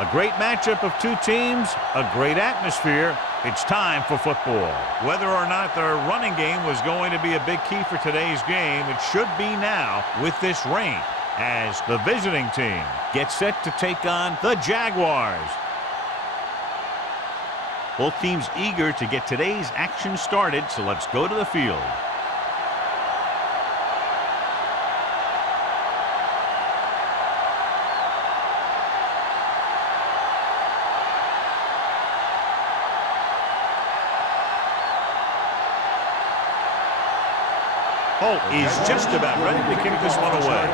A great matchup of two teams, a great atmosphere. It's time for football. Whether or not their running game was going to be a big key for today's game, it should be now with this rain as the visiting team gets set to take on the Jaguars. Both teams eager to get today's action started, so let's go to the field. Holt is just about ready to kick this one away.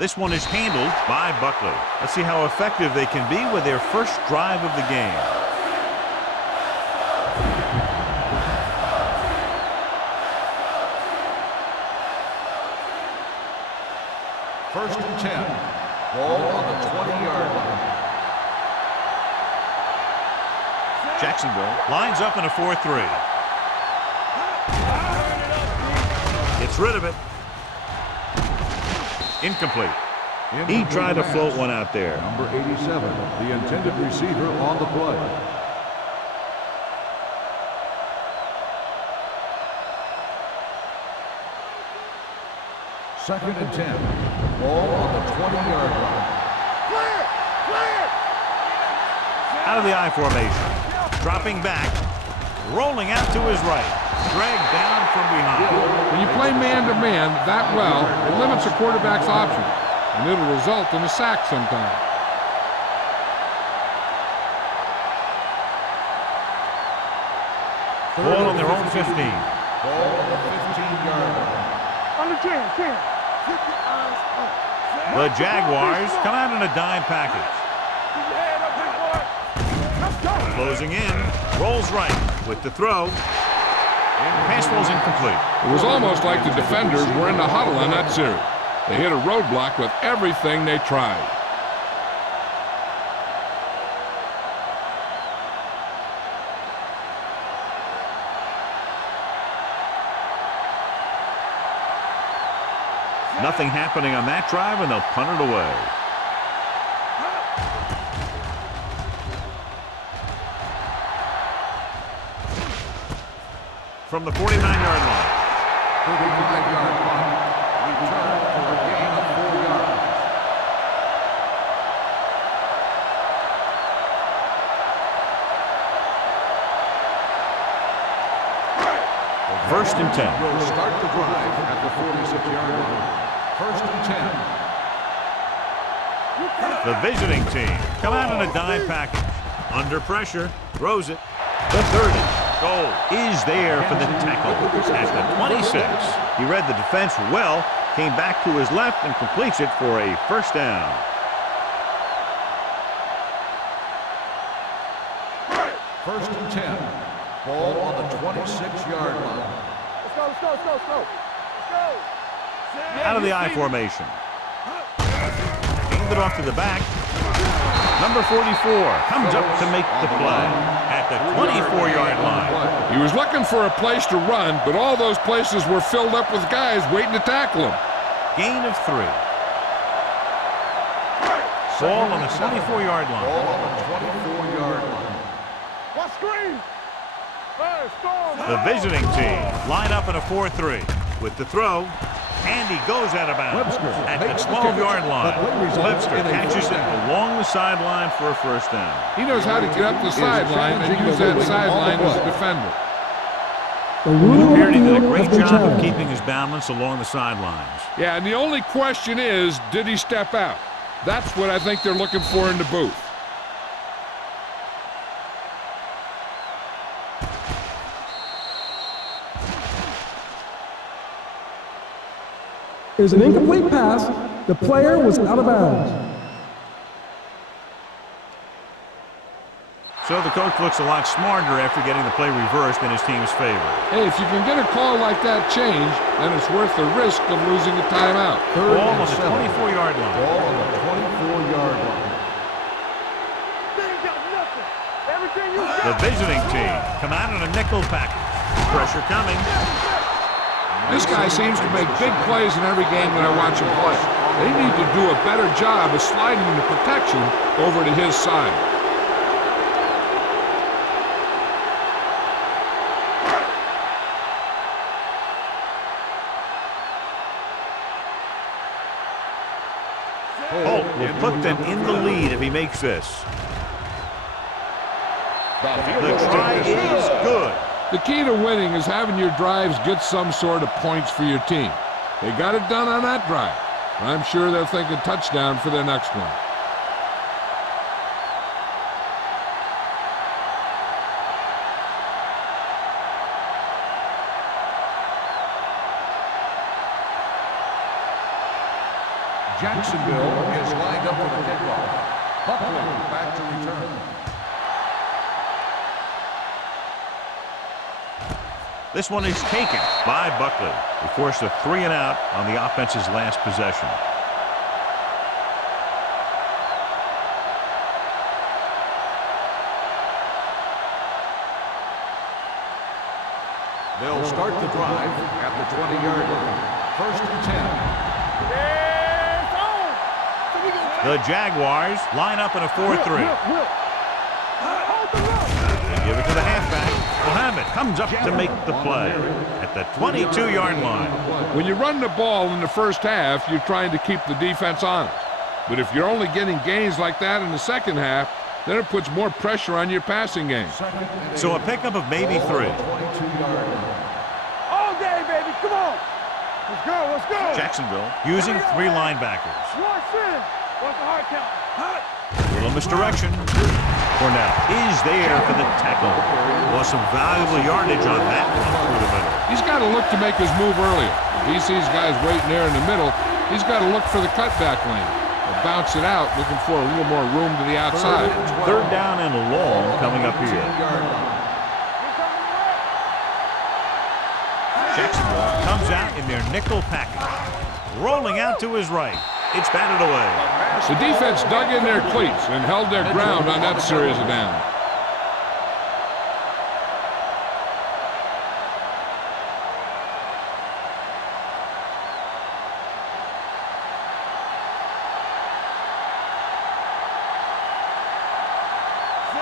This one is handled by Buckley. Let's see how effective they can be with their first drive of the game. First and 10. Ball on the 20-yard line. Jacksonville lines up in a 4-3. Gets rid of it. Incomplete. He tried to float one out there. Number 87, the intended receiver on the play. Second and 10. Ball on the 20-yard line. Clear! Clear! Out of the I formation. Dropping back, rolling out to his right, dragged down from behind. When you play man-to-man that well, it limits a quarterback's options, and it'll result in a sack sometimes. Ball on their own 15. Ball on the 15-yard line. On the 10. The Jaguars come out in a dime package. Closing in, rolls right with the throw. Pass ball's incomplete. It was almost like the defenders were in the huddle on that series. They hit a roadblock with everything they tried. Nothing happening on that drive, and they'll punt it away. From the 49-yard line. 35-yard line. Return for a gain of 4 yards. First and 10. Will start the drive at the 46-yard line. First and 10. The visiting team come out in a dime package. Under pressure, throws it. The 30. Goal is there for the tackle at the 26. He read the defense well, came back to his left and completes it for a first down. First and 10. Ball on the 26-yard line. Let's go. Out of the I formation. Hand it off to the back. Number 44 comes up to make the play at the 24-yard line. He was looking for a place to run, but all those places were filled up with guys waiting to tackle him. Gain of 3. Ball on the 24-yard line. Ball on the 24-yard line. What screen? The visiting team line up in a 4-3 with the throw. And he goes out of bounds at the 12-yard line. Webster catches it along the sideline for a first down. He knows how to get up the sideline and use that sideline as a defender. He did a great job of keeping his balance along the sidelines. Yeah, and the only question is, did he step out? That's what I think they're looking for in the booth. There's an incomplete pass. The player was out of bounds. So the coach looks a lot smarter after getting the play reversed in his team's favor. Hey, if you can get a call like that changed, then it's worth the risk of losing a timeout. Ball on the 24-yard line. Ball on the 24-yard line. The visiting team come out in a nickel package. Pressure coming. This guy seems to make big plays in every game that I watch him play. They need to do a better job of sliding the protection over to his side. Holt will put them in the lead if he makes this. The try is good. The key to winning is having your drives get some sort of points for your team. They got it done on that drive. I'm sure they'll think a touchdown for their next one. Jacksonville is lined up for the kickoff. Buckley back to return. This one is taken by Buckley. They forced a 3-and-out on the offense's last possession. They'll start the drive at the 20-yard line. 1st and 10. The Jaguars line up in a 4-3. They give it to the halfback. Mohammed comes up to make the play at the 22-yard line. When you run the ball in the first half, you're trying to keep the defense honest. But if you're only getting gains like that in the second half, then it puts more pressure on your passing game. So a pickup of maybe 3. All day, baby. Come on. Let's go. Let's go. Jacksonville using 3 linebackers. What's the hard count? Little misdirection. Cornell is there for the tackle. Was some valuable yardage on that one through the middle. He's got to look to make his move earlier. If he sees guys waiting there in the middle, he's got to look for the cutback lane. Or bounce it out, looking for a little more room to the outside. 3rd down and long coming up here. Jacksonville comes out in their nickel package. Rolling out to his right. It's batted away. The defense dug in their cleats and held their ground on that series of downs.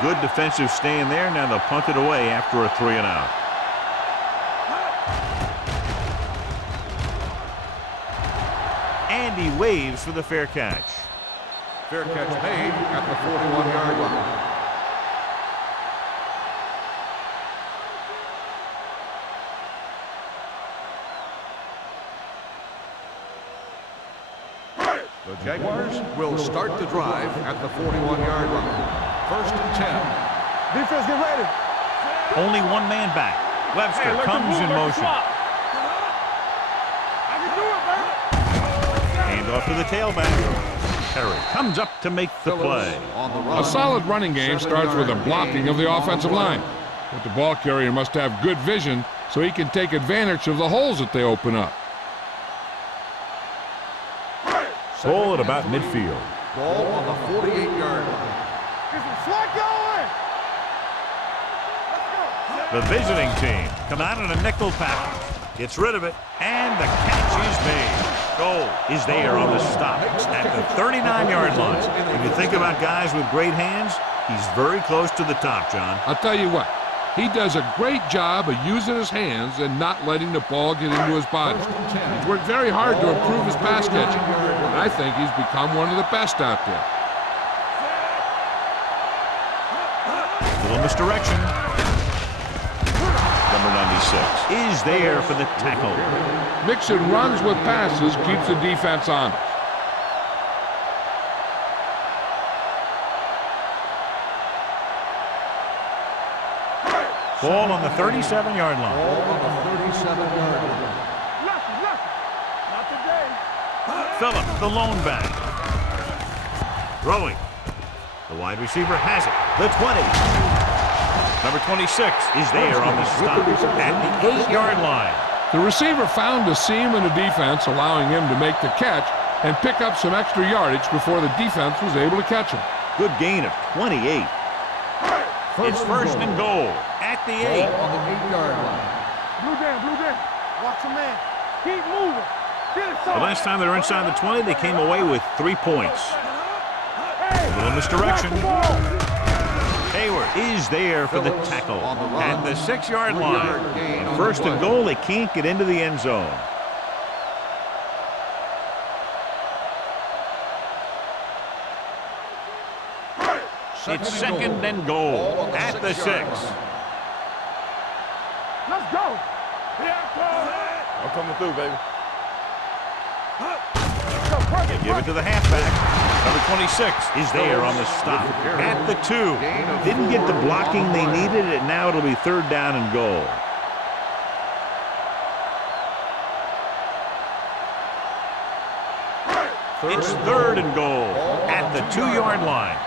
Good defensive stand there. Now they'll punt it away after a 3-and-out. And he waves for the fair catch. Fair catch made at the 41-yard line. The Jaguars will start the drive at the 41-yard line. 1st and 10. Defense, get ready. Only one man back. Webster comes in motion. I can do it, man. Hand off to the tailback. Perry comes up to make the play. A solid running game starts with a blocking of the offensive line. But the ball carrier must have good vision so he can take advantage of the holes that they open up. Ball at about midfield. Ball on the 48-yard line. Get some slack going. The visiting team come out in a nickel package. Gets rid of it, and the catch is made. Goal is there on the stop at the 39-yard line. When you think about guys with great hands, he's very close to the top, John. I'll tell you what, he does a great job of using his hands and not letting the ball get into his body. He's worked very hard to improve his pass catching, and I think he's become one of the best out there. Little misdirection. Number 96 is there for the tackle. Mixing runs with passes keeps the defense honest. Ball on the 37-yard line. Ball on the 37-yard line. Lucky. Not today. Phillip, the lone back. Throwing. The wide receiver has it. The 20. Number 26 is there on the stop at the 8-yard line. The receiver found a seam in the defense, allowing him to make the catch and pick up some extra yardage before the defense was able to catch him. Good gain of 28. It's 1st and goal at the 8. Ball on the 8-yard line. Blue down. Watch your man. Keep moving. Get it, The last time they were inside the 20, they came away with 3 points. A little misdirection. Hayward is there for the tackle at the 6-yard line. On 1st and goal, they can't get into the end zone. It's 2nd and goal at the 6. Let's go. I'm coming through, baby. They give it to the halfback. Number 26 is there on the stop at the 2. Didn't get the blocking they needed, and now it'll be 3rd down and goal. It's 3rd and goal at the 2-yard line.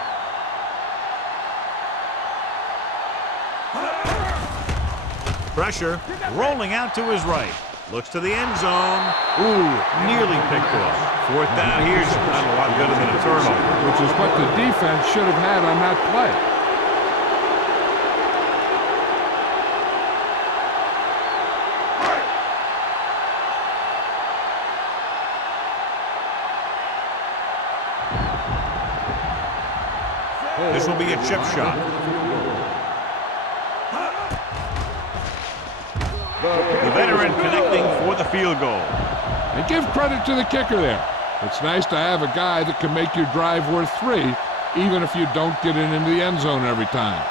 Pressure rolling out to his right. Looks to the end zone. Ooh, nearly picked off. 4th down here's not a lot better than a turnover. Which is what the defense should have had on that play. This will be a chip shot. The veteran connecting for the field goal. And give credit to the kicker there. It's nice to have a guy that can make your drive worth 3, even if you don't get it into the end zone every time.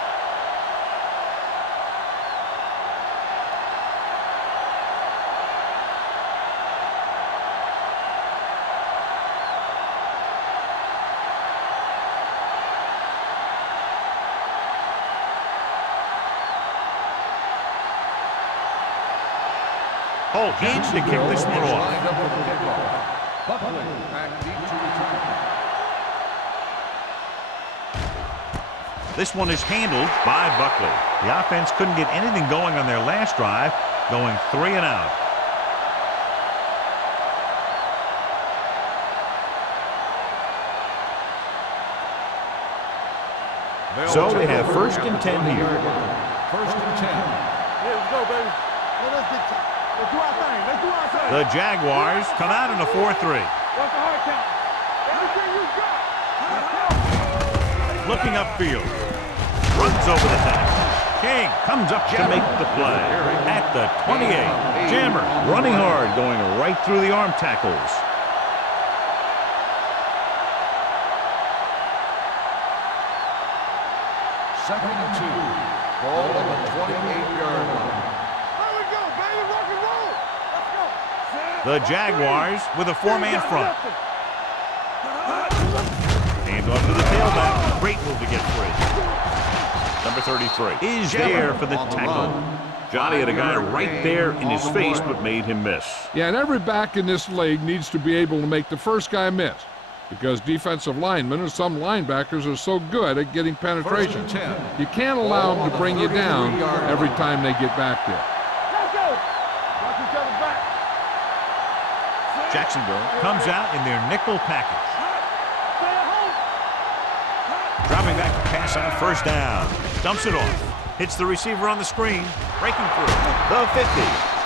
Holt needs to kick this one off. This one is handled by Buckley. The offense couldn't get anything going on their last drive, going 3 and out. So they have 1st and 10 here. 1st and 10. Yeah, let's go, baby. Let's get to Let's do our thing. Let's do our thing. The Jaguars come out in a 4-3. What's the hard count? Everything you got. Looking upfield. Runs over the tackle. King comes up to make the play at the 28. Jammer running hard, going right through the arm tackles. Second and 2. Ball on the 28-yard line. There we go, baby. Rock and roll. Let's go. The Jaguars with a 4-man front. Hand off to the tailback. Great move to get free. Number 33 is there for the tackle. Johnny had a guy right there in his face, but made him miss. Yeah, and every back in this league needs to be able to make the first guy miss, because defensive linemen and some linebackers are so good at getting penetration. You can't allow them to bring you down every time they get back there. Let's go. Watch each other back. Jacksonville comes out in their nickel package. Stay at home. Dropping back to pass on 1st down. Dumps it off. Hits the receiver on the screen. Breaking through. The 50.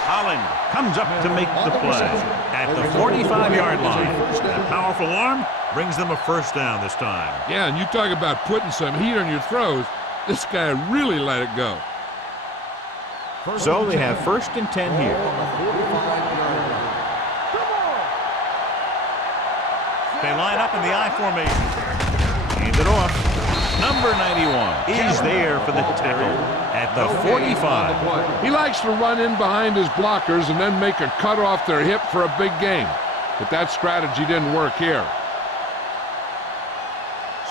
Holland comes up to make the play at the 45-yard line. That powerful arm brings them a 1st down this time. Yeah, and you talk about putting some heat on your throws. This guy really let it go. So they have 1st and 10 here. They line up in the I formation. Hand it off. Number 91 is there for the tackle at the 45. He likes to run in behind his blockers and then make a cut off their hip for a big game. But that strategy didn't work here.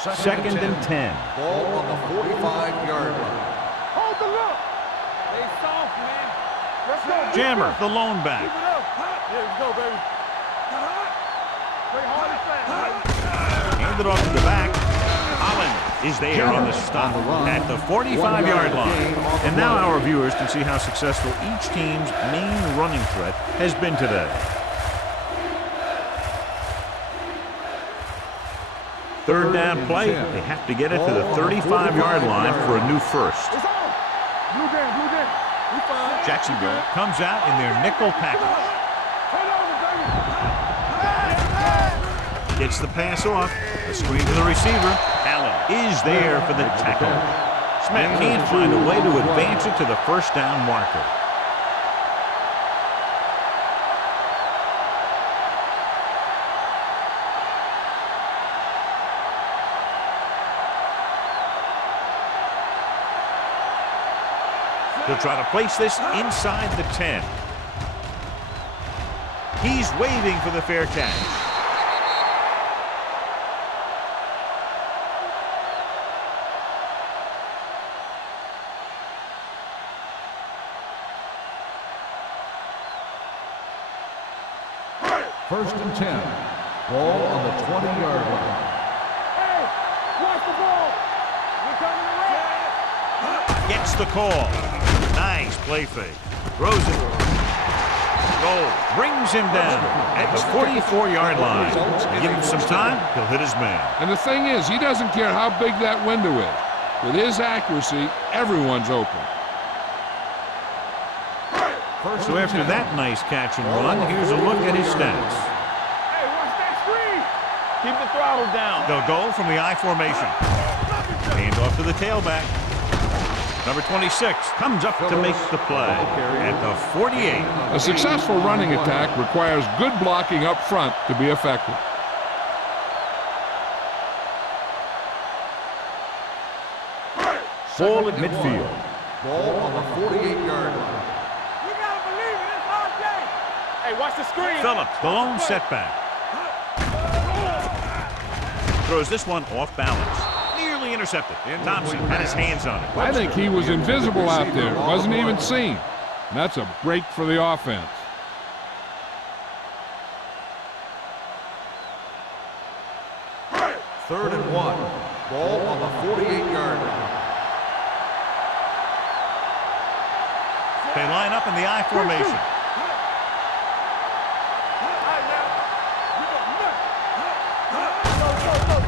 2nd and 10. Ball on the 45-yard line. Hold the look. Stay soft, man. Let's go. Jammer, the lone back. Keep it up. Yeah, let's go, baby. Play hard and fast. Hand it off to the back. Holland is there on the stop at the 45-yard line. And now our viewers can see how successful each team's main running threat has been today. 3rd down play. They have to get it to the 35-yard line for a new 1st. It's on. Blue game, blue game. We fine. Jacksonville comes out in their nickel package. Gets the pass off. A screen to the receiver. Allen is there for the tackle. Smith can't find a way to advance it to the first down marker. He'll try to place this inside the 10. He's waving for the fair catch. First and 10. Ball on the 20-yard line. Hey, watch the ball. We're coming around. Gets the call. Nice play fake. Throws it. Goal. Brings him down at the 44-yard line. Give him some time, he'll hit his man. And the thing is, he doesn't care how big that window is. With his accuracy, everyone's open. So after that nice catch and run, here's a look at his stats. Hey, watch that screen. Keep the throttle down. They'll go from the I formation. Hand off to the tailback. Number 26 comes up to make the play at the 48. A successful running attack requires good blocking up front to be effective. Ball at midfield. Ball on the 48-yard line. You gotta believe it. It's our day. Hey, watch the screen. Phillips, the lone setback. Throws this one off balance. Nearly intercepted. Thompson had his hands on it. I think he was invisible out there. Wasn't even seen. And that's a break for the offense. Third and 1. Ball on the 48-yard line. They line up in the I formation.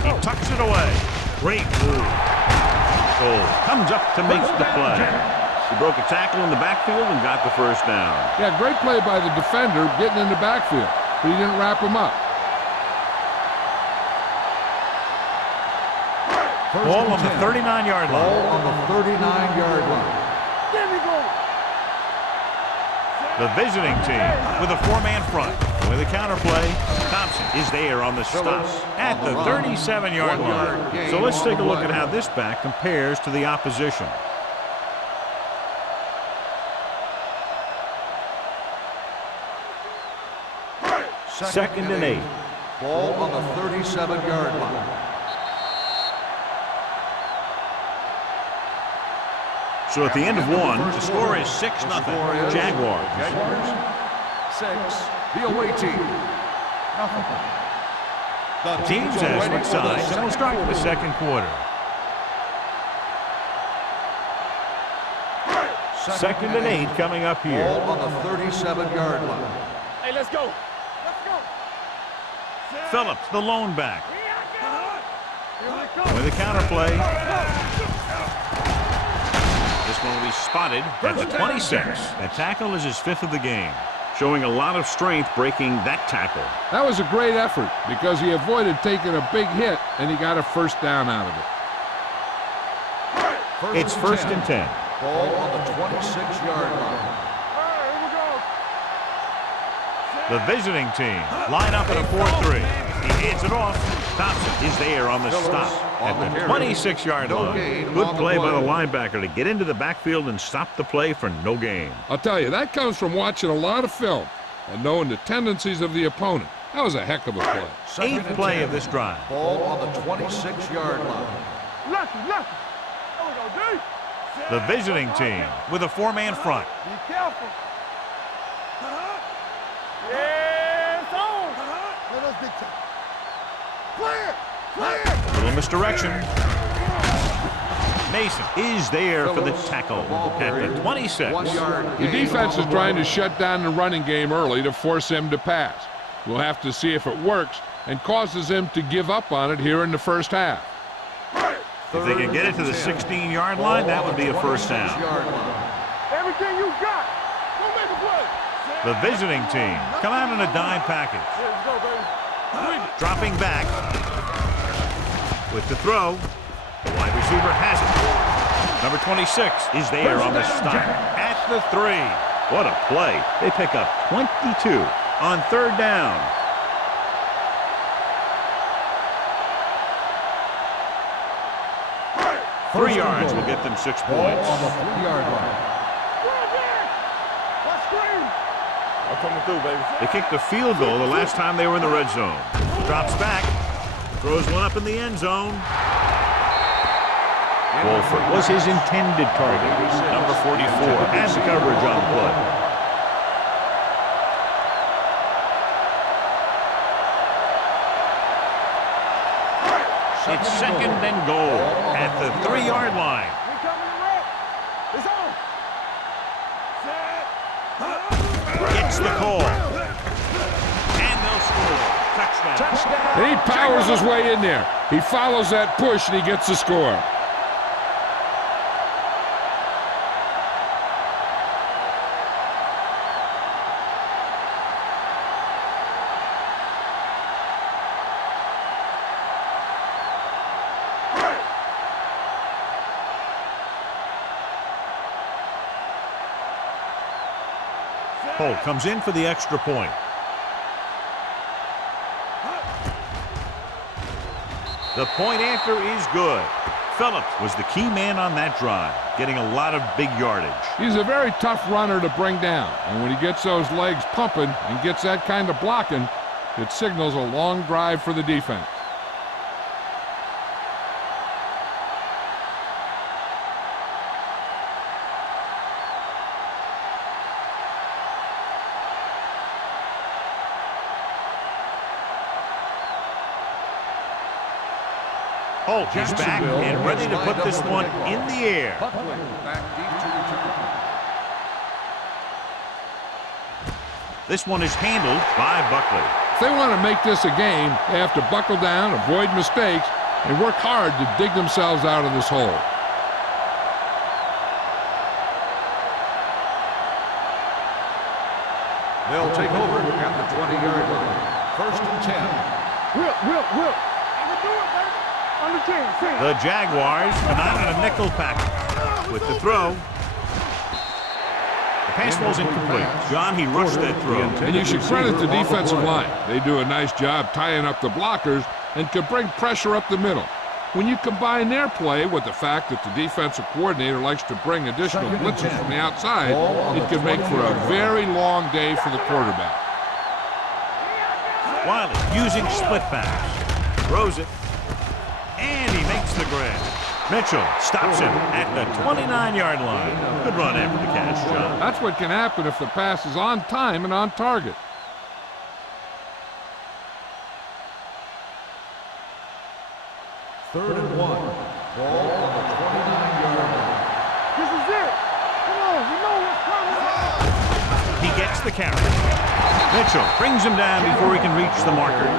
He tucks it away. Great move. Goal comes up to make the play. He broke a tackle in the backfield and got the first down. Yeah, great play by the defender getting in the backfield, but he didn't wrap him up. Ball on the 39-yard line. Ball on the 39-yard line. There we go. The visiting team with a four-man front. With a counterplay, Thompson is there on the stop at the 37-yard line. So let's take a look at how this back compares to the opposition. Second and 8. Ball on the 37-yard line. So at the end of one, the score is 6-0. Jaguars. 6. The away team. The teams have switched sides and will start the second quarter. Second and 8 coming up here. Ball on the 37-yard line. Hey, let's go. Let's go. Phillips, the lone back. Here we come. With a counterplay. This one will be spotted at the 26. That tackle is his 5th of the game. Showing a lot of strength breaking that tackle. That was a great effort because he avoided taking a big hit and he got a first down out of it. It's first and 10. Ball on the 26-yard line. All right, here we go. The visiting team line up in a 4-3. He hands it off. Thompson is there on the stop at the 26-yard line. Good play by the linebacker to get into the backfield and stop the play for no gain. I'll tell you, that comes from watching a lot of film and knowing the tendencies of the opponent. That was a heck of a play. Second 8th and play 10. of this drive. Ball on the 26-yard line. Lucky. There we go, D. The visiting team with a 4-man front. Be careful. Yeah, it's on. Let us get time. Clear. Little misdirection. Mason is there for the tackle at the 26. 1 yard. The defense is trying to shut down the running game early to force him to pass. We'll have to see if it works and causes him to give up on it here in the first half. If they can get it to the 16-yard line, that would be a first down. Everything you got. The visiting team come out in a dime package. Dropping back with the throw. The wide receiver has it. Number 26 is there on the stop at the 3. What a play. They pick up 22 on third down. Three yards will get them 6 points. On the 3-yard line. I'm coming through, baby. They kicked a field goal the last time they were in the red zone. Drops back. Throws one up in the end zone. Wolford was his intended target. Number 44 has the coverage on the play. It's second and goal at the 3-yard line. Gets the call. And they'll score. Touchdown. And he powers his way in there. He follows that push and he gets the score. Holt comes in for the extra point. The point after is good. Phillips was the key man on that drive, getting a lot of big yardage. He's a very tough runner to bring down, and when he gets those legs pumping and gets that kind of blocking, it signals a long drive for the defense. Holt is back and ready to put this one in the air. This one is handled by Buckley. If they want to make this a game, they have to buckle down, avoid mistakes, and work hard to dig themselves out of this hole. They'll take over at the 20-yard line. First and 10. Whip. I can do it, baby. On the 10. The Jaguars come out in a nickel package with the throw. The pass ball's incomplete. John, he rushed that throw. And you should credit the defensive line. They do a nice job tying up the blockers and can bring pressure up the middle. When you combine their play with the fact that the defensive coordinator likes to bring additional blitzes from the outside, it can make for a very long day for the quarterback. Wiley using split pass. Throws it. And he makes the grab. Mitchell stops him at the 29-yard line. Good run after the catch, John. That's what can happen if the pass is on time and on target. Third and 1. Ball on the 29-yard line. This is it. Come on, we know what's coming. He gets the carry. Mitchell brings him down before he can reach the marker.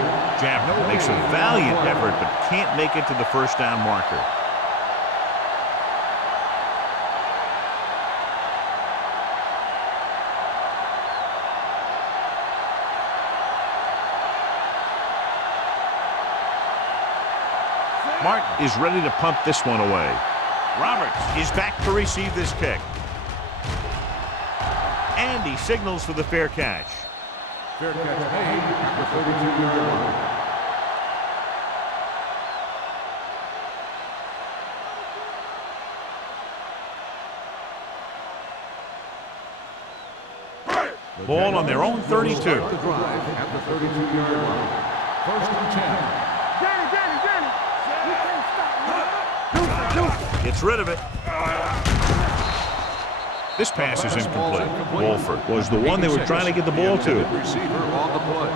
Jabber makes a valiant effort but can't make it to the first down marker. Martin is ready to pump this one away. Roberts is back to receive this kick. And he signals for the fair catch. Fair catch made at the 32-yard line. Ball on their own 32. The drive at the 32-yard line. First and 10. Danny. You can't stop me. Gets rid of it. This pass is incomplete. Wolford was the one they were trying to get the ball to. Receiver on the play.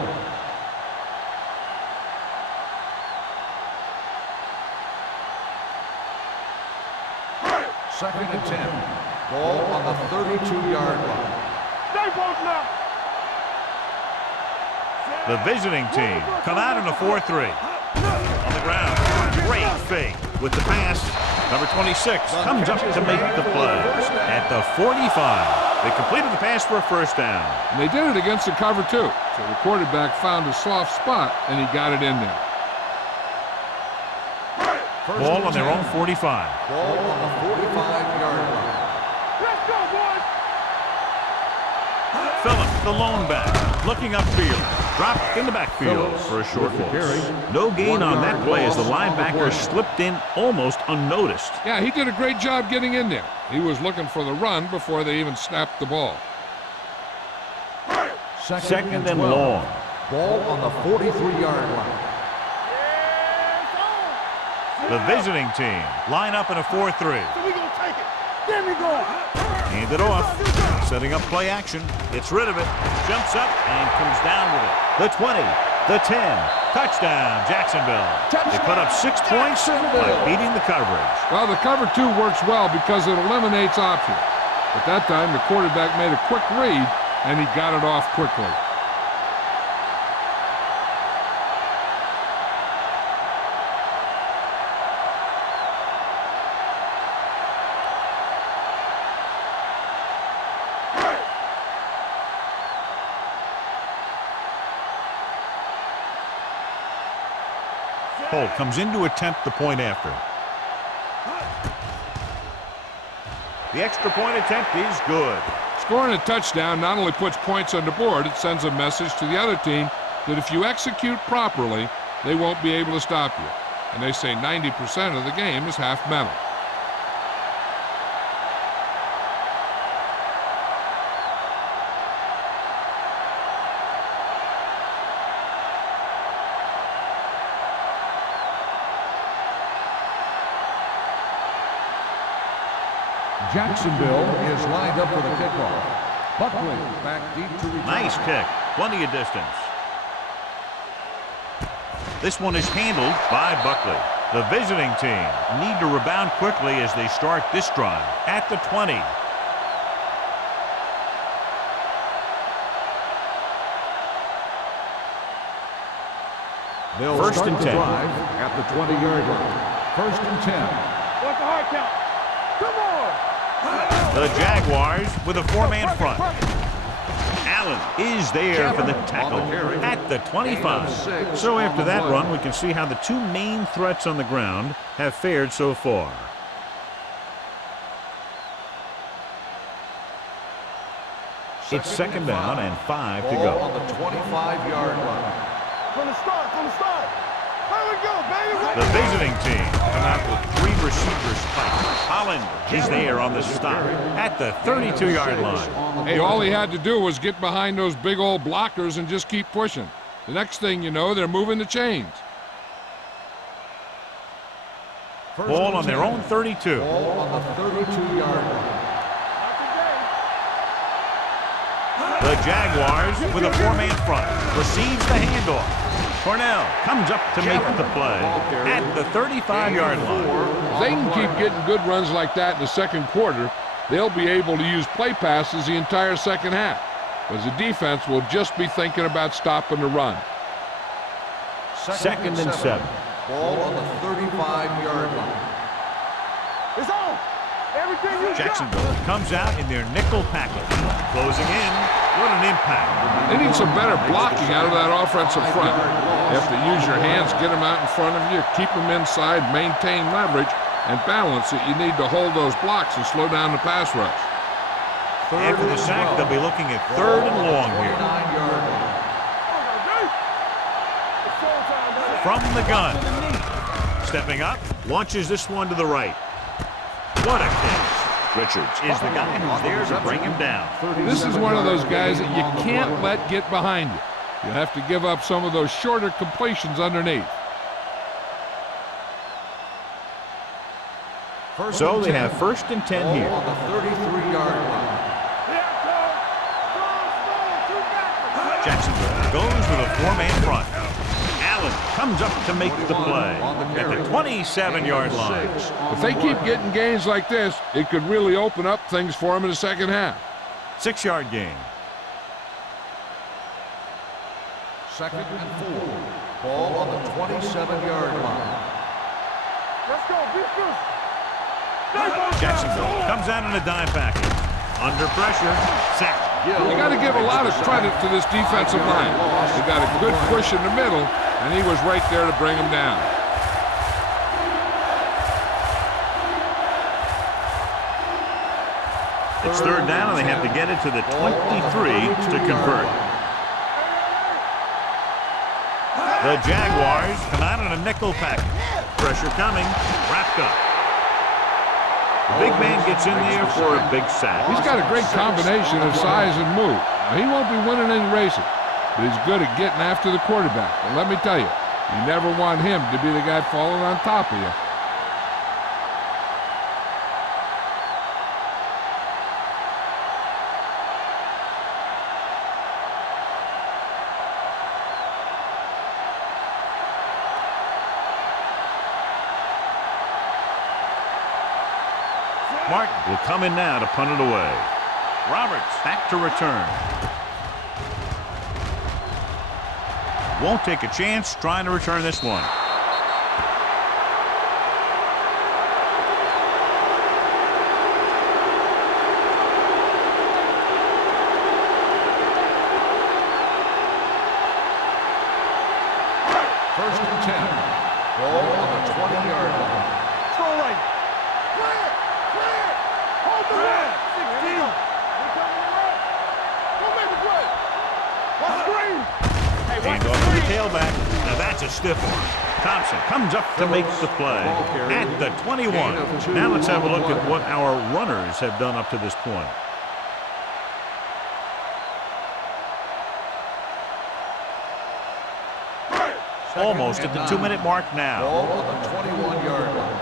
Second and 10. Ball on the 32-yard line. Stay posted up. The visiting team come out in a 4-3. On the ground, great fake with the pass. Number 26 comes up to make the play at the 45. They completed the pass for a first down. And they did it against the cover, too. So the quarterback found a soft spot, and he got it in there. Ball on their own 45. Ball on the 45-yard line. Let's go, boys. Phillips, the lone back, looking upfield. Dropped in the backfield for a short loss. No gain on that play as the linebacker slipped in almost unnoticed. Yeah, he did a great job getting in there. He was looking for the run before they even snapped the ball. Second and long. Ball on the 43-yard line. The visiting team line up in a 4-3. So we gonna take it. Then we go. Hand it off. Setting up play action. Gets rid of it. Jumps up and comes down with it. The 20. The 10. Touchdown, Jacksonville. They put up 6 points by beating the coverage. Well, the cover 2 works well because it eliminates options. At that time, the quarterback made a quick read, and he got it off quickly. Holt comes in to attempt the point after. The extra point attempt is good. Scoring a touchdown not only puts points on the board, it sends a message to the other team that if you execute properly, they won't be able to stop you. And they say 90% of the game is half mental. Jacksonville is lined up for the kickoff. Buckley back deep to return. Nice kick. Plenty of distance. This one is handled by Buckley. The visiting team need to rebound quickly as they start this drive at the 20. They'll First start and the 10. drive at the 20-yard line. First and 10. What's the hard count? Come on. The Jaguars with a 4-man front. Allen is there for the tackle at the 25. So after that run, we can see how the two main threats on the ground have fared so far. It's second down and 5 to Ball on go. the 25-yard line. From the start. Here we go, baby. The visiting team come out with 3 receivers spiked. Holland is there on the stop at the 32-yard line. Hey, all he had to do was get behind those big old blockers and just keep pushing. The next thing you know, they're moving the chains. Ball on their own 32. Ball on the 32-yard line. The Jaguars with a 4-man front receives the handoff. Cornell comes up to make the play at the 35-yard line. If they can keep getting good runs like that in the second quarter, they'll be able to use play passes the entire second half, because the defense will just be thinking about stopping the run. Second and 7. Ball on the 35-yard line. It's on. Everything you got. Jacksonville comes out in their nickel package. Closing in. What an impact. They need some better blocking out of that offensive front. You have to use your hands, get them out in front of you, keep them inside, maintain leverage, and balance it. You need to hold those blocks and slow down the pass rush. After the sack, they'll be looking at 3rd and long here. From the gun. Stepping up, launches this one to the right. What a catch. Richards is the guy who's there to bring him down. This is one of those guys that you can't let get behind you. You have to give up some of those shorter completions underneath. So they have 1st and 10 here. On the 33-yard line. Jacksonville goes with a 4-man front. Allen comes up to make the play at the 27-yard line. If they keep getting gains like this, it could really open up things for them in the second half. 6-yard gain. Second and 4. Ball on the 27-yard line. Let's go. Be good. Jacksonville comes out in a dime package. Under pressure, sacked. You got to give a lot of credit to this defensive line. They got a good push in the middle, and he was right there to bring him down. It's third down, and they have to get it to the 23 to convert. The Jaguars come out in a nickel package. Pressure coming, wrapped up. The big man gets in there for a big sack. He's got a great combination of size and move. Now, he won't be winning any races, but he's good at getting after the quarterback. And let me tell you, you never want him to be the guy falling on top of you. Martin will come in now to punt it away. Roberts back to return. Won't take a chance trying to return this one. First and 10. Ball on the 20-yard line. Throw right. Clear. Clear. Hold the red. 16. Go make the play. Watch screen. Hand off to the tailback. Now that's a stiff one. Thompson comes up to make the play at the 21. Now let's have a look at what our runners have done up to this point. Almost at the 2-minute mark now. Ball on the 21-yard line.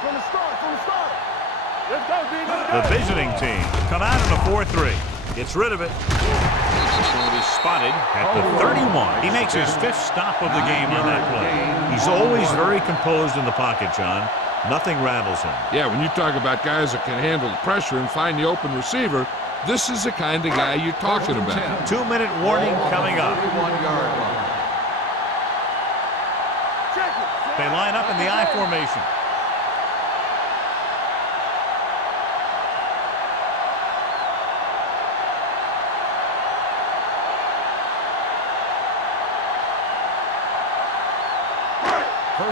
From the start. From the start. Let's go, D. Let's The go. visiting team come out in a 4-3. Gets rid of it. It is spotted at the 31. He makes his 5th stop of the game on that play. He's always very composed in the pocket, John. Nothing rattles him. Yeah, when you talk about guys that can handle the pressure and find the open receiver, this is the kind of guy you're talking about. 2-minute warning coming up. 31-yard line. Check it. They line up in the I formation.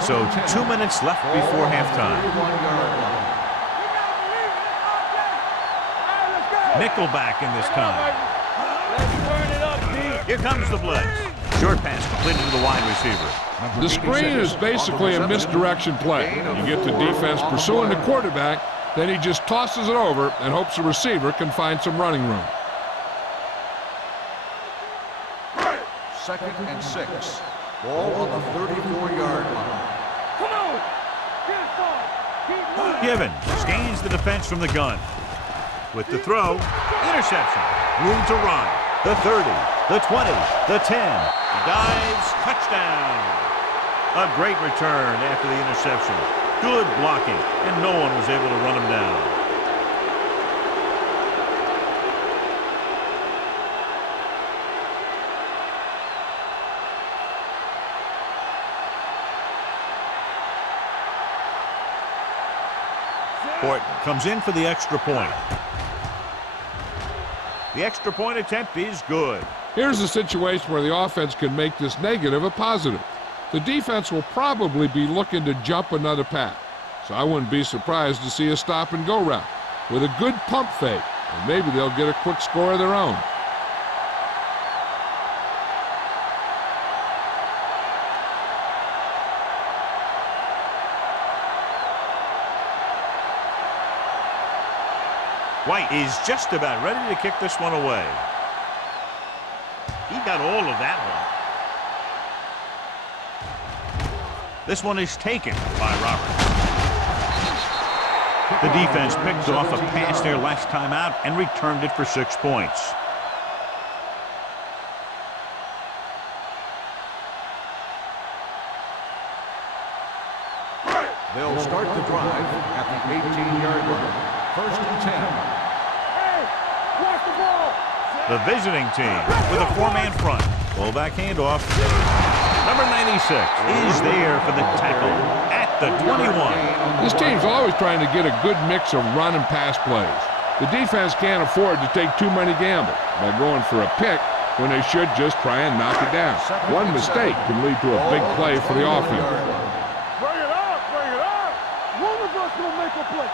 So 2 minutes left before halftime. 31-yard line. Nickelback in this time. Here comes the blitz. Short pass completed to the wide receiver. The screen is basically a misdirection play. You get the defense pursuing the quarterback, then he just tosses it over and hopes the receiver can find some running room. Second and 6. Ball on the 34-yard line. Come on. Get it started. Keep moving. Given gains the defense from the gun. With the throw, interception. Room to run. The 30, the 20, the 10. He dives, touchdown. A great return after the interception. Good blocking, and no one was able to run him down. Horton comes in for the extra point. The extra point attempt is good. Here's a situation where the offense can make this negative a positive. The defense will probably be looking to jump another pass, so I wouldn't be surprised to see a stop-and-go route with a good pump fake, and maybe they'll get a quick score of their own. White is just about ready to kick this one away. He got all of that one. This one is taken by Roberts. The defense picked off a pass there last time out and returned it for 6 points. They'll start the drive at the 18-yard line. First and 10. Hey, watch the ball. The visiting team with a 4-man front. Fullback handoff. Number 96 is there for the tackle at the 21. This team's always trying to get a good mix of run and pass plays. The defense can't afford to take too many gambles by going for a pick when they should just try and knock it down. One mistake can lead to a big play for the offense. Bring it up, bring it up. One of us will make a play.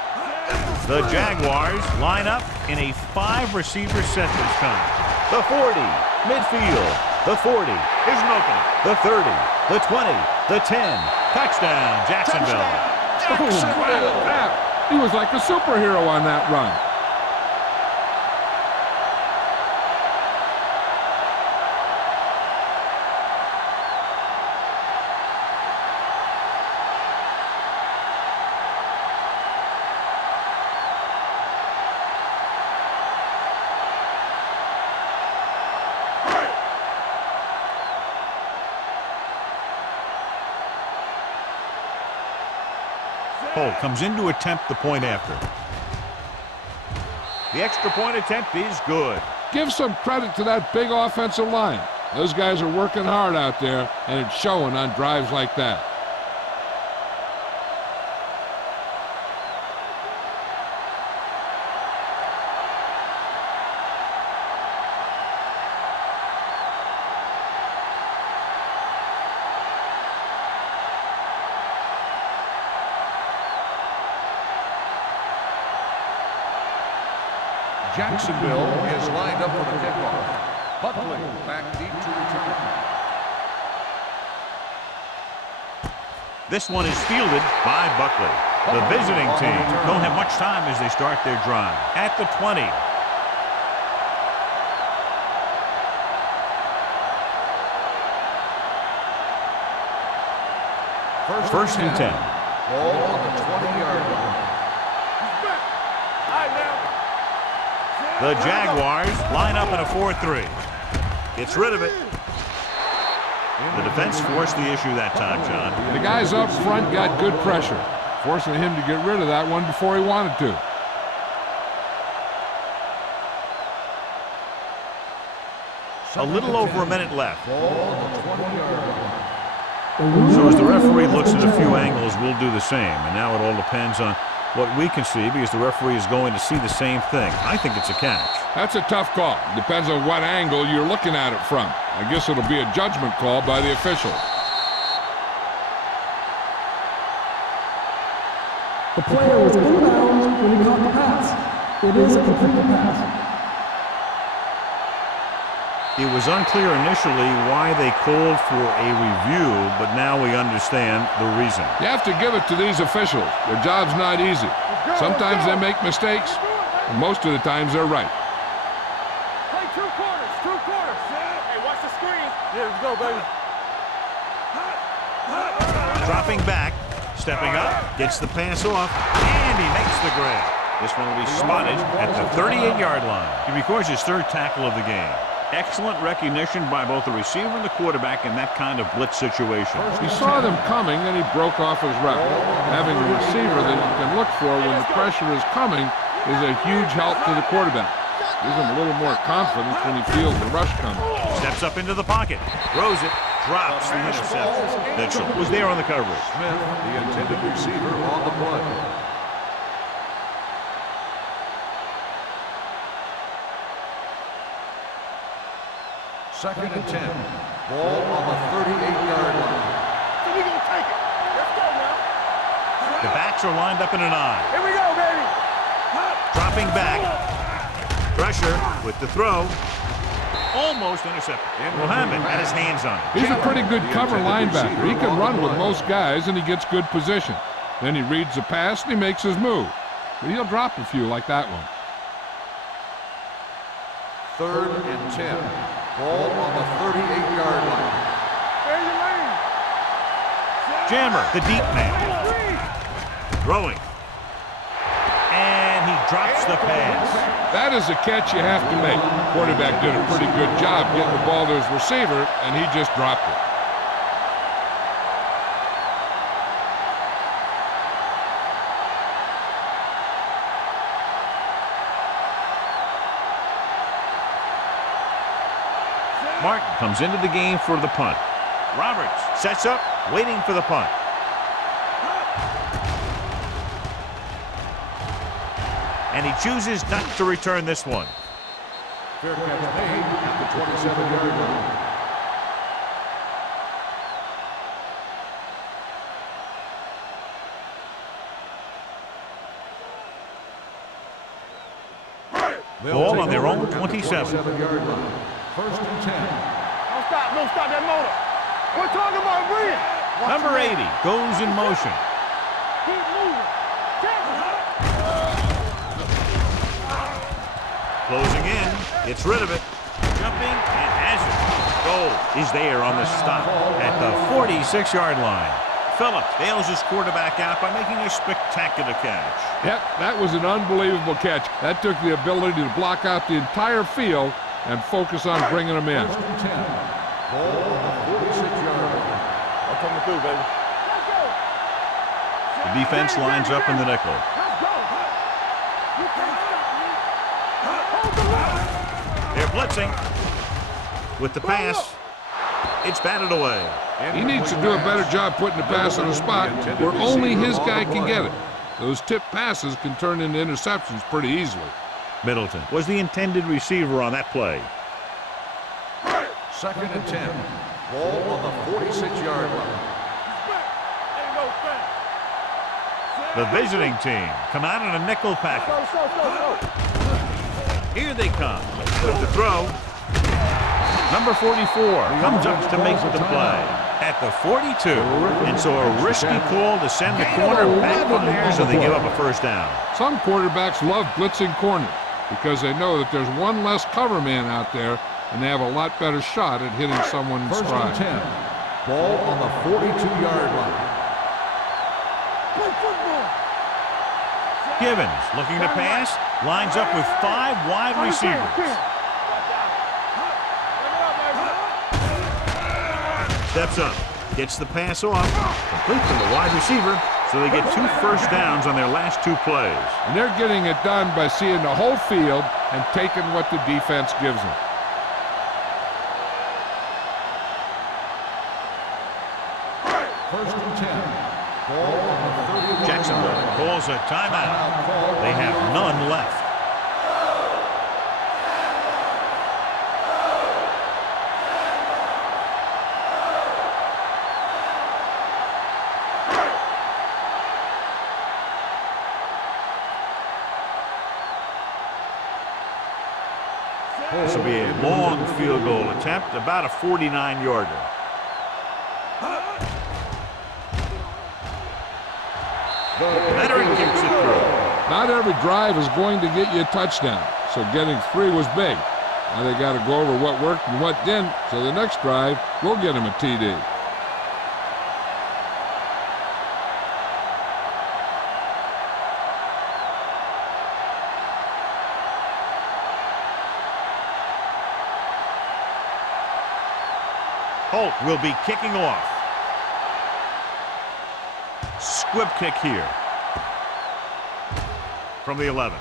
The Jaguars line up in a 5-receiver set this time. The 40, midfield. The 40, here's an opening. The 30, the 20, the 10. Touchdown, Jacksonville. He was like a superhero on that run. Holt comes in to attempt the point after. The extra point attempt is good. Give some credit to that big offensive line. Those guys are working hard out there, and it's showing on drives like that. Jacksonville is lined up for the kickoff. Buckley back deep to return. This one is fielded by Buckley. The visiting team don't have much time as they start their drive. At the 20. First and 10. Ball on the 20-yard line. The Jaguars line up in a 4-3. Gets rid of it. The defense forced the issue that time, John. The guys up front got good pressure, forcing him to get rid of that one before he wanted to. A little over a minute left. So as the referee looks at a few angles, we'll do the same. And now it all depends on what we can see because the referee is going to see the same thing. I think it's a catch. That's a tough call. Depends on what angle you're looking at it from. I guess it'll be a judgment call by the official. The player was inbounds when he caught the pass. It is a completed pass. It was unclear initially why they called for a review, but now we understand the reason. You have to give it to these officials. Their job's not easy. Sometimes they make mistakes, and most of the times they're right. Play two quarters. Hey, watch the screen. Yeah, let's go, baby. Dropping back, stepping up, gets the pass off, and he makes the grab. This one will be spotted at the 38-yard line. He records his third tackle of the game. Excellent recognition by both the receiver and the quarterback in that kind of blitz situation. He saw them coming, and he broke off his route. Having a receiver that you can look for when the pressure is coming is a huge help to the quarterback. Gives him a little more confidence when he feels the rush coming. Steps up into the pocket, throws it, drops the interception. Mitchell was there on the coverage. Smith, the intended receiver, on the play. Second and 10. Ball on the 38-yard line. So we gonna take it. Let's go now. The backs are lined up in an I. Here we go, baby. Dropping back. Pressure with the throw. Almost intercepted. Muhammad had his hands on it. He's a pretty good cover linebacker. He can run with most guys, and he gets good position. Then he reads the pass, and he makes his move. But he'll drop a few like that one. Third and 10. Ball on the 38-yard line. Where you lane? Jammer, the deep man. Throwing. And he drops the pass. That is a catch you have to make. Quarterback did a pretty good job getting the ball to his receiver, and he just dropped it. Martin comes into the game for the punt. Roberts sets up, waiting for the punt. And he chooses not to return this one. Fair catch made at the 27-yard line. Ball on their own 27. 27-yard line. First and 10. Don't stop that motor. We're talking about Rhea. Number 80 goes in motion. Keep moving. Closing in, gets rid of it. Jumping and has it. Goal is there on the stop at the 46-yard line. Phillips bails his quarterback out by making a spectacular catch. Yep, that was an unbelievable catch. That took the ability to block out the entire field and focus on bringing them in. First and 10. Ball on the 46-yard line. I'm coming through, baby. The defense lines up in the nickel. Let's go. You can't stop me. Hold the line. They're blitzing. With the pass, it's batted away. He needs to do a better job putting the pass in a spot where only his guy can get it. Those tip passes can turn into interceptions pretty easily. Middleton was the intended receiver on that play. Second and 10. Ball on the 46-yard line. Ain't no thing. The visiting team come out in a nickel package. Go. Here they come. With the throw. Number 44 comes up to make the play at the 42. And so a risky call to send the corner backfires and they give up a first down. Some quarterbacks love blitzing corners because they know that there's one less cover man out there and they have a lot better shot at hitting someone in First stride. and 10. Ball on the 42-yard line. Play football. Givens looking to pass, lines up with 5 wide receivers. Steps up, gets the pass off, complete to the wide receiver, so they get 2 first downs on their last 2 plays. And they're getting it done by seeing the whole field and taking what the defense gives them. First and 10. Ball on the 31. Jacksonville calls a timeout. They have none left. This will be a long field goal attempt, about a 49-yarder. The veteran kicks it through. Not every drive is going to get you a touchdown, so getting 3 was big. Now they got to go over what worked and what didn't, so the next drive will get him a TD. Holt will be kicking off. Squib kick here. From the 11.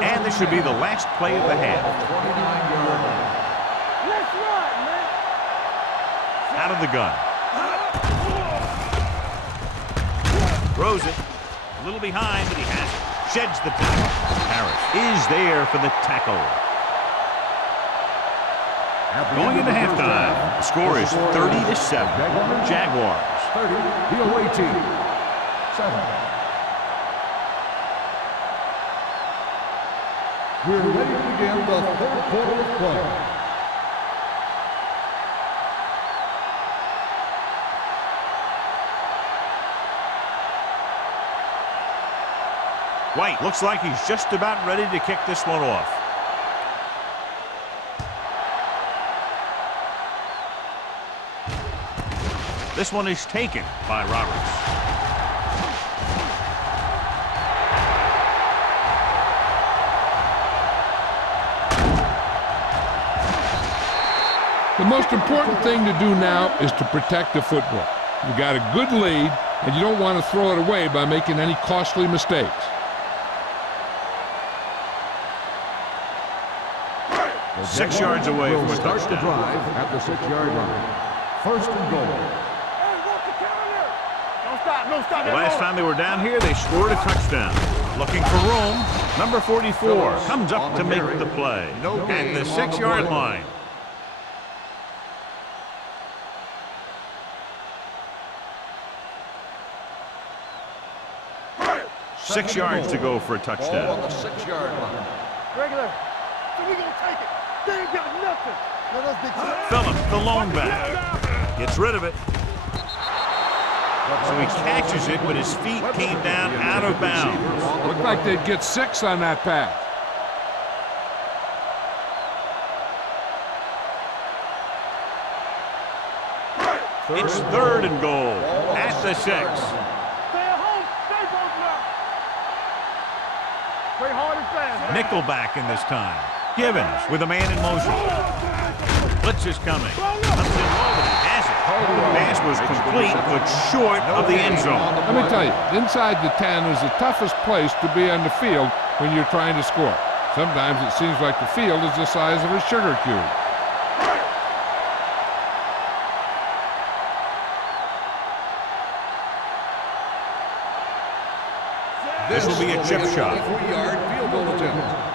And this should be the last play of the half. 29-yard line. Let's run, man. Out of the gun. Throws it. A little behind, but he has it. Sheds the tackle. Harris is there for the tackle. Going into halftime, the score is 30-7. Jaguars. 30, the away team. 7. We're ready to begin the third quarter of play. White looks like he's just about ready to kick this one off. This one is taken by Roberts. The most important thing to do now is to protect the football. You got a good lead, and you don't want to throw it away by making any costly mistakes. The 6 yards away will from a start the touchdown. drive at the 6-yard line. First and goal. Hey, walk the calendar. Don't stop, don't stop. The last time they were down here, they scored a touchdown. Looking for room, number 44 comes up to make the play at the 6-yard line. Six yards to go for a Ball on touchdown. the 6-yard line. Regular. So we gonna take it. They ain't got nothing. Let us be Phillips, the lone back, gets rid of it. So he catches it, but his feet came down out of bounds. Looked like they'd get 6 on that pass. It's 3rd and goal at the 6. Stay at home. Stay both now. Play hard and fast. Nickelback in this time. Givens with a man in motion. Blitz is coming. Comes in low, but he has it. The pass was complete, but short of the end zone. Let me tell you, inside the 10 is the toughest place to be on the field when you're trying to score. Sometimes it seems like the field is the size of a sugar cube. This will be a chip shot. 23-yard field goal attempt.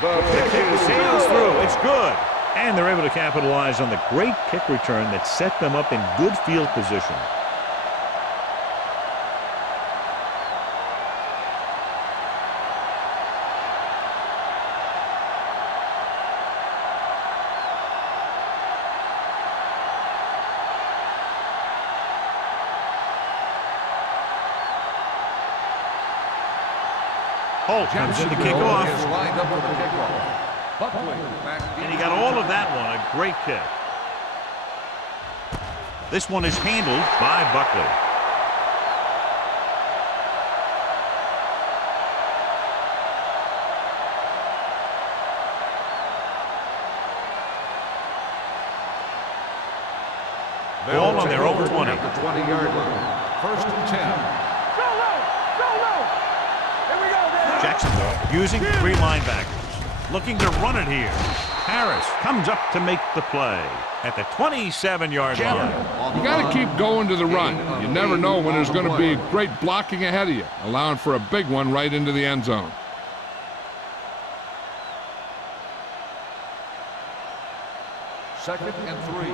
The kick sails through. It's good. And they're able to capitalize on the great kick return that set them up in good field position. Holt comes in to kick off. Is lined up for the kickoff. Buckley back deep. And he got all of that one. A great kick. This one is handled by Buckley. Ball on their own 20. At the 20-yard line. First and 10. Go low. Go low. Here we go, man. Jacksonville using 3 linebackers. Looking to run it here. Harris comes up to make the play at the 27-yard line. You got to keep going to the run. You never know when there's going to be great blocking ahead of you, allowing for a big one right into the end zone. Second and 3.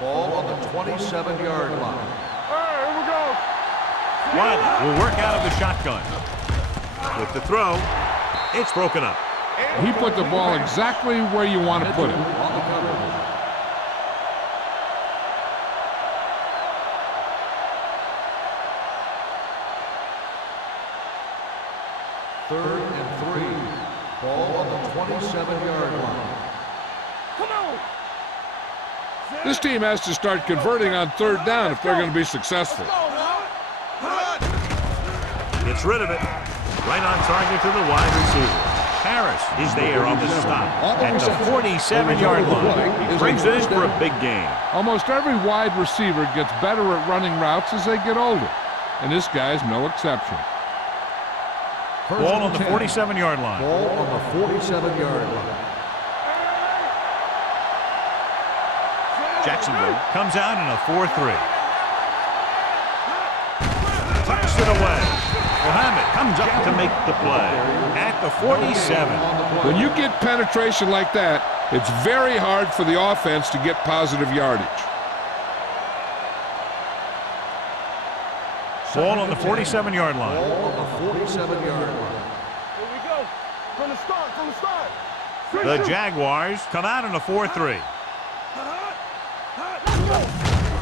Ball on the 27-yard line. All right, here we go. Wiley will work out of the shotgun. With the throw, it's broken up. He put the ball exactly where you want to put it. On the cover. Third and 3. Ball on the 27-yard line. Come on. This team has to start converting on 3rd down if they're going to be successful. Go now. Gets rid of it. Right on target to the wide receiver. Harris is there on the stop at the 47-yard line. He brings it in for a big gain. Almost every wide receiver gets better at running routes as they get older, and this guy's no exception. First Ball on and the 10. 47-yard line. Ball on the 47-yard line. Jacksonville comes out in a 4-3. Tucks it away. Mohammed comes up to make the play at the 47. When you get penetration like that, it's very hard for the offense to get positive yardage. Ball on the 47-yard line. Ball on the 47-yard line. Here we go. From the start, from the start. The Jaguars come out in a 4-3.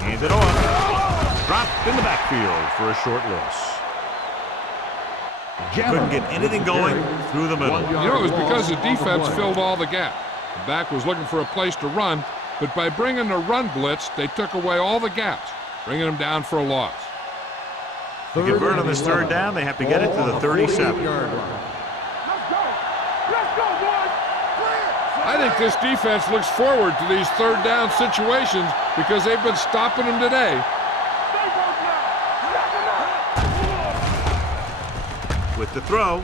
Hands it off. Dropped in the backfield for a short loss. Couldn't get anything going through the middle. You know, it was because the defense filled all the gaps. The back was looking for a place to run, but by bringing the run blitz, they took away all the gaps, bringing them down for a loss. To convert on this 3rd down, they have to get it to the 37. Let's go. Let's go, boys. Clear. I think this defense looks forward to these third down situations because they've been stopping them today. With the throw.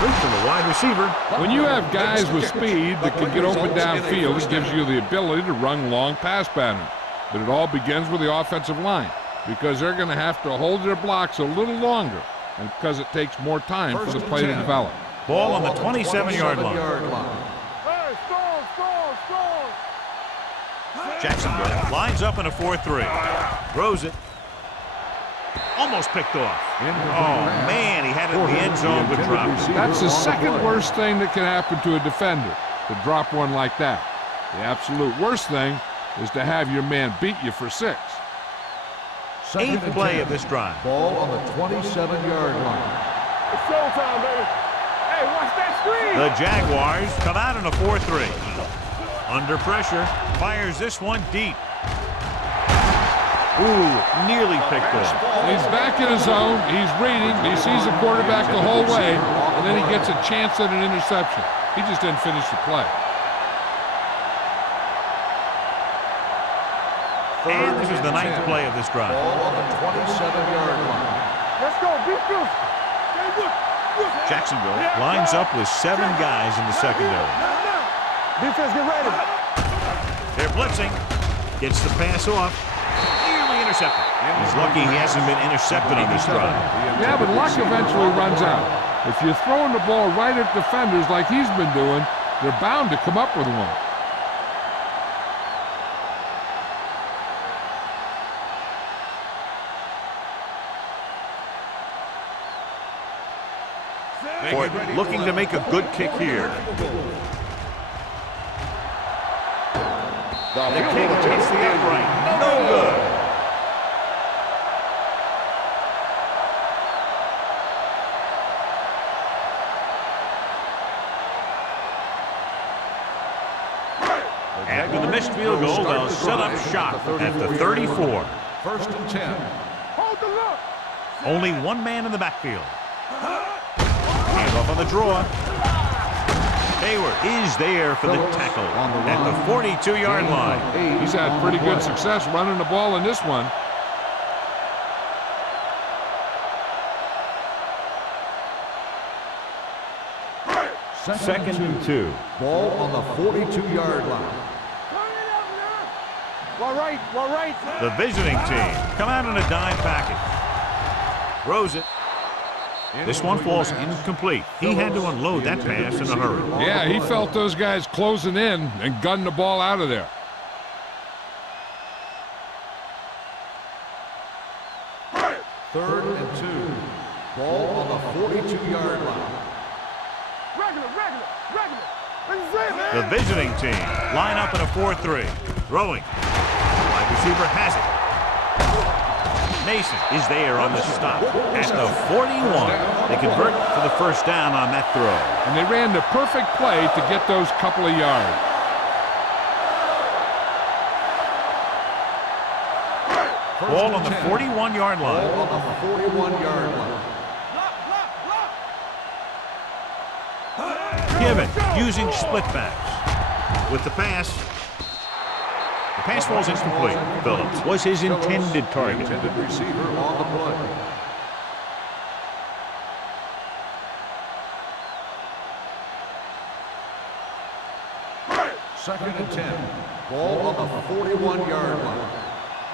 Good for the wide receiver. When you have guys with speed that can get open downfield, it gives you the ability to run long pass patterns. But it all begins with the offensive line because they're going to have to hold their blocks a little longer and because it takes more time for the play to develop. Ball on the 27-yard line. Hey, score. Jacksonville lines up in a 4-3. Throws it. Almost picked off. Oh, man, he had it in the end zone but dropped it. That's the second worst thing that can happen to a defender, to drop one like that. The absolute worst thing is to have your man beat you for 6. Eighth play of this drive. Ball on the 27-yard line. It's showtime, baby. Hey, watch that screen. The Jaguars come out in a 4-3. Under pressure, fires this one deep. Ooh, nearly picked off. He's back in his zone, he's reading, he sees the quarterback the whole way, and then he gets a chance at an interception. He just didn't finish the play. And this is the 9th play of this drive. Ball on the 27-yard line. Let's go, beat this. Jacksonville lines up with 7 guys in the secondary. Defense, get ready. They're blitzing. Gets the pass off. Nearly intercepted. He's lucky he hasn't been intercepted on this drive. Yeah, but luck eventually runs out. If you're throwing the ball right at defenders like he's been doing, they're bound to come up with one. Ford looking to make a good kick here. The kick hits the upright. No good. After the missed field goal, they'll set up shop at the 34. 1st and 10. Hold the look. Only one man in the backfield. Hand off on the draw. Hayward is there for the tackle at the 42-yard line. He's had pretty good success running the ball in this one. Second and 2. Ball on the 42-yard line. Well, right. The visiting team come out in a dime package. Throws it. This one falls incomplete. He had to unload that pass in a hurry. Yeah, he felt those guys closing in and gunned the ball out of there. Third and 2. Ball on the 42-yard line. Regular. The visiting team line up in a 4-3. Throwing. Wide receiver has it. Mason is there on the stop at the 41. They convert for the first down on that throw. And they ran the perfect play to get those couple of yards. Ball on the 41-yard line. Ball on the 41-yard line. Given using split backs. With the pass. The pass falls incomplete. Phillips was his intended target. Intended receiver on the play. Second and 10. Ball on the 41-yard line.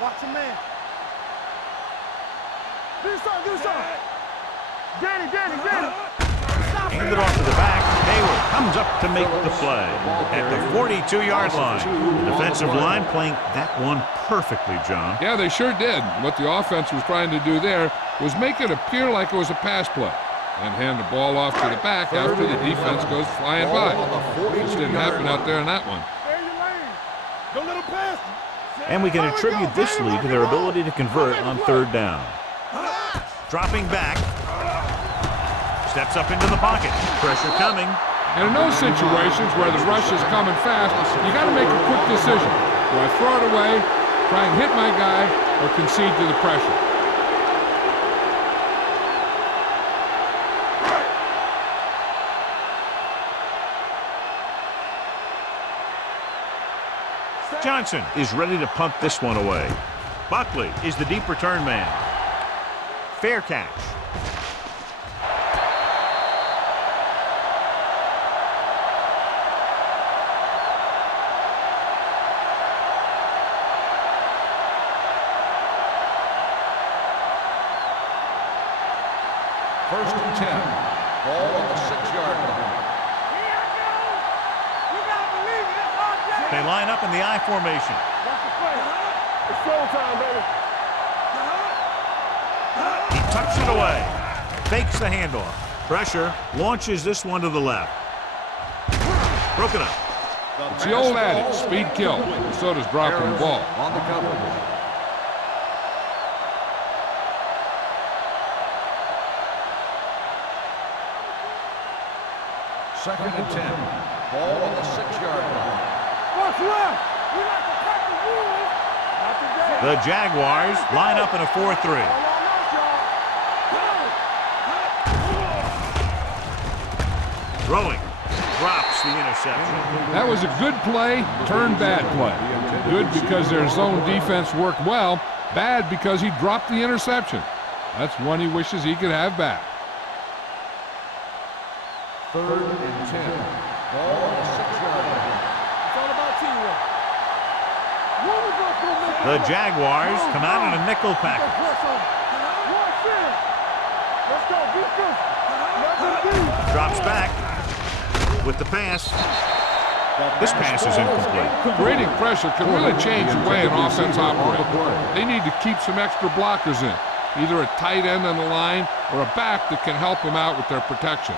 Watch your man. Do something. Danny. Handed off to the back. Hayward comes up to make the play at the 42-yard line. The defensive line playing that one perfectly, John. Yeah, they sure did. What the offense was trying to do there was make it appear like it was a pass play and hand the ball off to the back after the defense goes flying by. This didn't happen out there in that one. Stay in your lane. Don't let him pass. And we can attribute this lead to their ability to convert on third down. Dropping back. Steps up into the pocket. Pressure coming. And in those situations where the rush is coming fast, you got to make a quick decision. Do I throw it away, try and hit my guy, or concede to the pressure? Johnson is ready to punt this one away. Buckley is the deep return man. Fair catch. First and 10. Ball on the 6-yard line. They line up in the I formation. It's showtime, baby. He tucks it away. Fakes the handoff. Pressure. Launches this one to the left. Broken up. It's the old adage, speed kills. Minnesota's dropping the ball. On the coverage. Second and 10. Ball on the 6-yard line. What's left? We like to cut the rules. Not today. The Jaguars line up in a 4-3. Throwing. Drops the interception. That was a good play, turned bad play. Good because their zone defense worked well. Bad because he dropped the interception. That's one he wishes he could have back. Third and 10. Ball on the 6-yard line. It's all about teamwork. The Jaguars come out in a nickel package. Let's go, defense. Nothing. Drops back with the pass. This pass is incomplete. Creating pressure can really change the way an offense operates. They need to keep some extra blockers in, either a tight end on the line or a back that can help them out with their protection.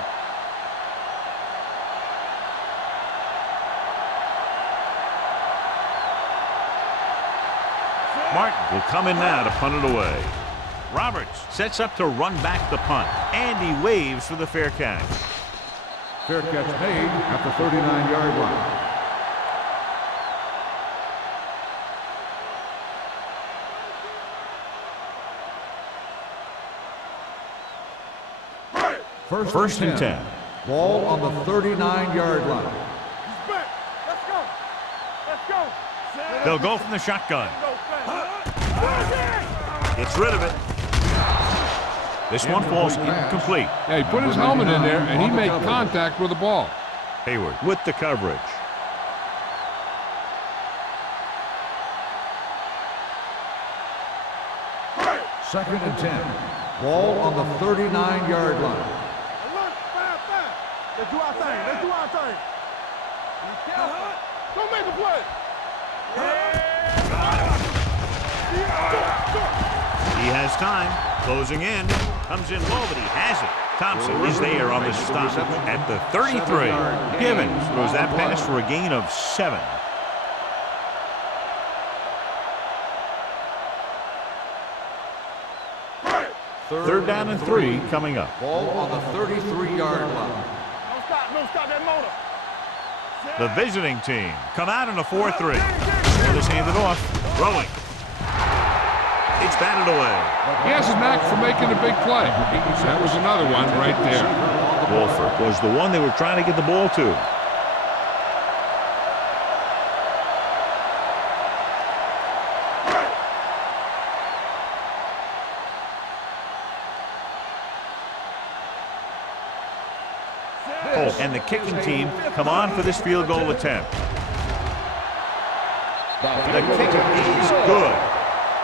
Martin will come in now to punt it away. Roberts sets up to run back the punt. And he waves for the fair catch. Fair catch made at the 39-yard line. First and 10. Ball on the 39-yard line. He's back. Let's go. Let's go. They'll go from the shotgun. Gets rid of it. This one falls incomplete. Yeah, he put his helmet in there, and he made contact with the ball. Hayward with the coverage. Second and 10. Ball on the 39-yard line. Look, fast. Let's do our thing. Let's do our thing. Be careful. Don't make a play. He has time. Closing in. Comes in low, but he has it. Thompson is there on the stop at the 33. Givens throws that pass for a gain of 7. Third down and 3 coming up. Ball on the 33-yard line. Don't stop that motor. The visiting team come out in a 4-3. Well, is handed off. Throwing. It's batted away. He has his knack for making a big play. That was another one right there. Wolford was the one they were trying to get the ball to. And the kicking team come on for this field goal attempt. The kick is good.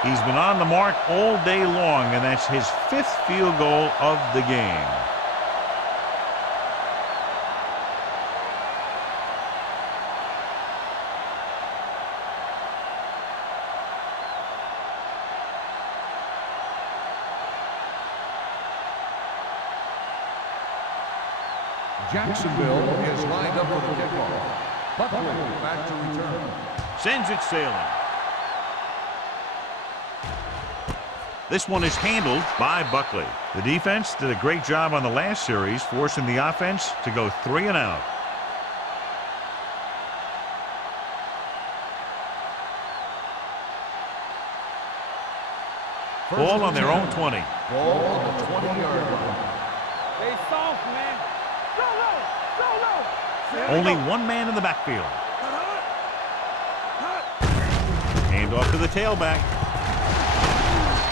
He's been on the mark all day long, and that's his 5th field goal of the game. Jacksonville is lined up for the kickoff. Buckley back to return. Sends it sailing. This one is handled by Buckley. The defense did a great job on the last series, forcing the offense to go 3 and out. Ball on their own 20. Ball on the 20-yard line. Stay soft, man. Go low. Go low. Only one man in the backfield. off to the tailback.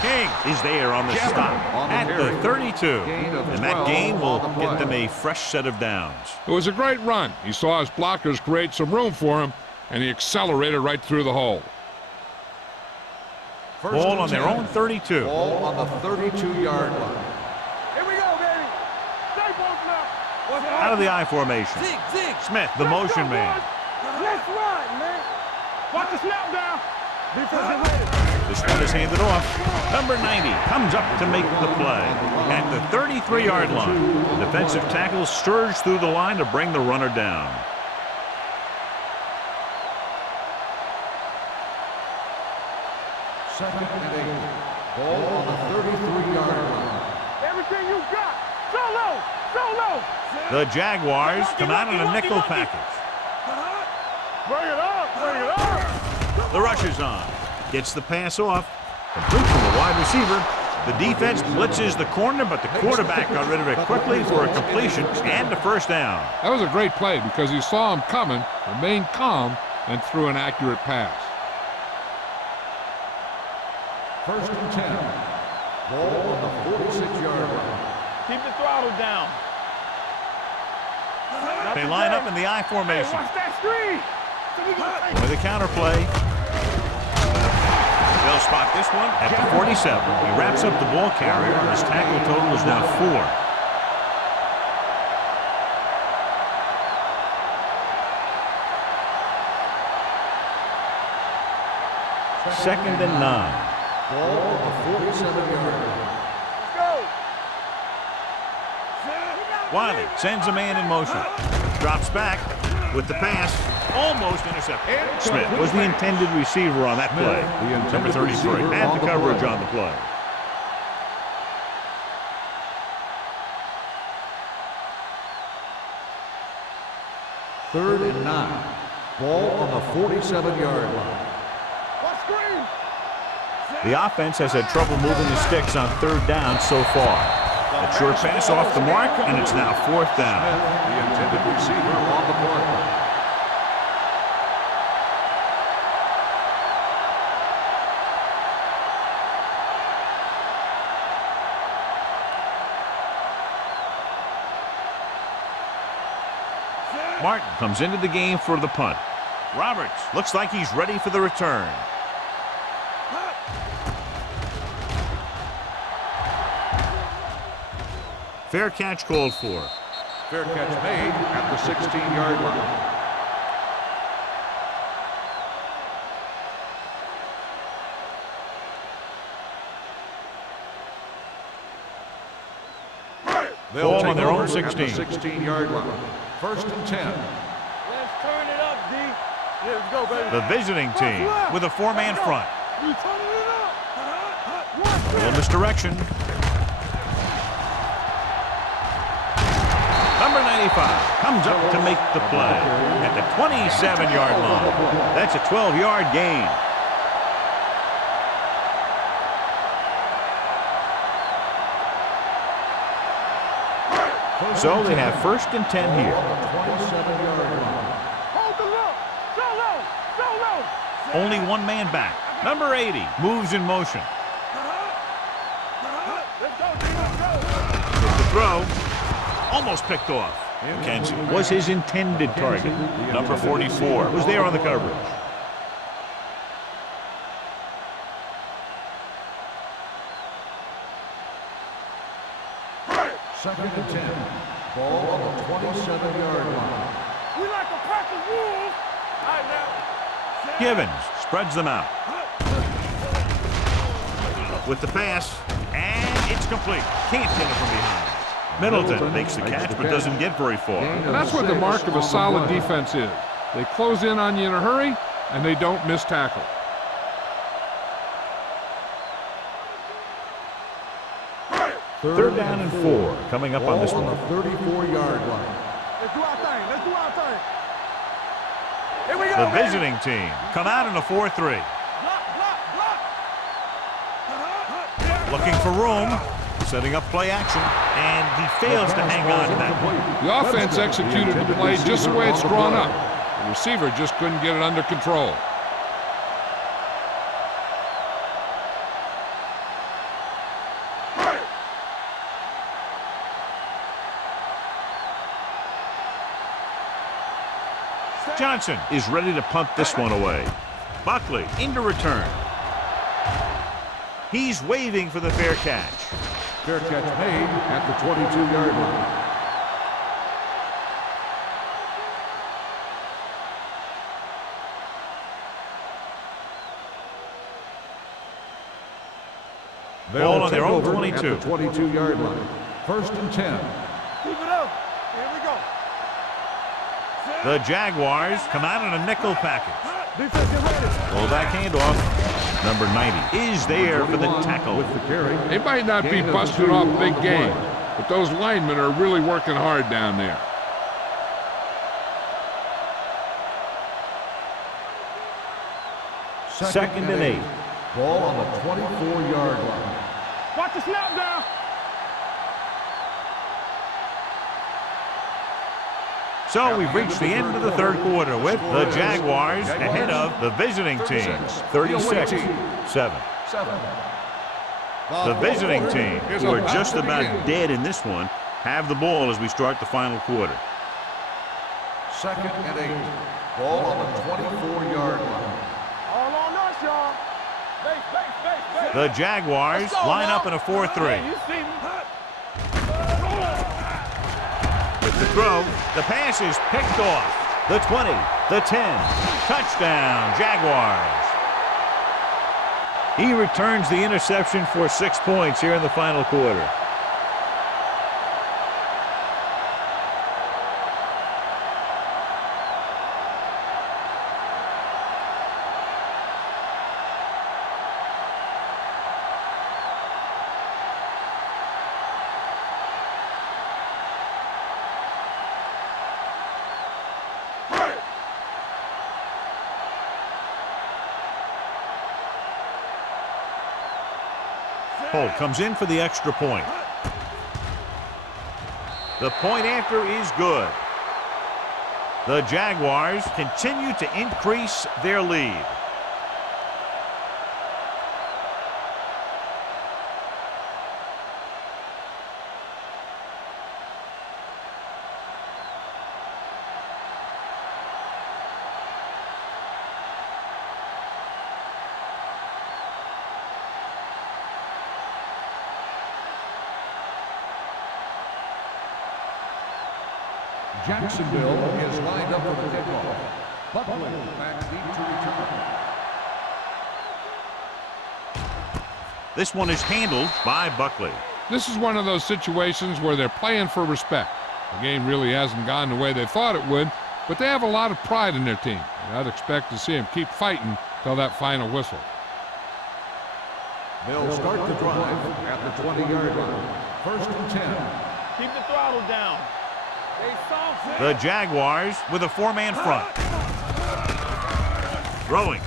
King is there on the stop at the 32. And that gain will get them a fresh set of downs. It was a great run. He saw his blockers create some room for him, and he accelerated right through the hole. Ball on their own 32. Ball on the 32-yard line. Here we go, baby. Stay both now. Out of the I formation. Smith, the motion man. Let's run, man. Watch the snap down. Defense is ready. This one is handed off. Number 90 comes up to make the play at the 33-yard line. The defensive tackle surged through the line to bring the runner down. Second and 8. Ball on the 33-yard line. Everything you got. Solo. The Jaguars come out in a nickel package. Bring it up. The rush is on. Gets the pass off. Complete from the wide receiver. The defense blitzes the corner, but the quarterback got rid of it quickly for a completion and a first down. That was a great play because he saw him coming, remained calm, and threw an accurate pass. First and 10. Ball on the 46-yard line. Keep the throttle down. They line up in the I formation. Hey, watch that screen. With a counter play. They'll spot this one at the 47. He wraps up the ball carrier, and his tackle total is now 4. Second and 9. Ball on the 47-yard line. Wiley sends a man in motion. Drops back with the pass. Almost intercepted. Smith was the intended receiver on that play. Number 33 had the coverage on the play. Third and 9. Ball on the 47-yard line. The offense has had trouble moving the sticks on third down so far. A short pass off the mark, and it's now fourth down. The intended receiver on the play. Martin comes into the game for the punt. Roberts looks like he's ready for the return. Fair catch called for. Fair catch made at the 16-yard line. Ball on their own 16. 16-yard line. First and 10. Let's turn it up, D. Let's go, baby. The visiting team with a 4-man front. We turning it up. A little misdirection. Number 95 comes up to make the play at the 27-yard line. That's a 12-yard gain. So they have first and 10 here. Hold the look. Solo. Only one man back. Number 80 moves in motion. Let's go, D. Let's go. With the throw. Almost picked off. Kenzie was his intended target. Number 44 was there on the coverage. Second and 10. Ball on the 27-yard line. We like a pack of wolves. All right, now. Givens spreads them out. With the pass, and it's complete. Can't get it from behind. Middleton makes the catch but doesn't get very far. And that's what the mark of a solid defense is. They close in on you in a hurry, and they don't miss tackle. Third down and 4 coming up on this one. Ball on the 34-yard line. Let's do our thing. Here we go, The baby. visiting team come out in a 4-3. Block. Looking for room. Setting up play action, and he fails to hang on to that one. The offense executed the play just the way it's drawn up. The receiver just couldn't get it under control. Johnson is ready to punt this one away. Buckley into return. He's waving for the fair catch. Fair catch made at the 22-yard line. Ball on their own 22. At the 22-yard line. 1st and 10. Keep it up. Here we go. The Jaguars come out in a nickel package. Defense, get ready. Fullback handoff. Number 90 is there for the tackle. With the carry. They might not be busting off big games, but those linemen are really working hard down there. Second and 8. Ball on the 24-yard line. Watch the snap down. So we've reached the end of the third quarter with the Jaguars ahead of the visiting team, 36-7. The visiting team, who are just about dead in this one, have the ball as we start the final quarter. 2nd and 8. Ball on the 24-yard line. All on us, y'all. Base. The Jaguars line up in a 4-3. You see me? With the throw, the pass is picked off. The 20, the 10, touchdown, Jaguars. He returns the interception for 6 points here in the final quarter. Holt comes in for the extra point. The point after is good. The Jaguars continue to increase their lead. Jacksonville is lined up for the kickoff. Buckley back deep to return. This one is handled by Buckley. This is one of those situations where they're playing for respect. The game really hasn't gone the way they thought it would, but they have a lot of pride in their team. And I'd expect to see them keep fighting till that final whistle. They'll start the drive at the 20-yard line. 1st and 10. Keep the throttle down. The Jaguars with a 4-man front. Throwing.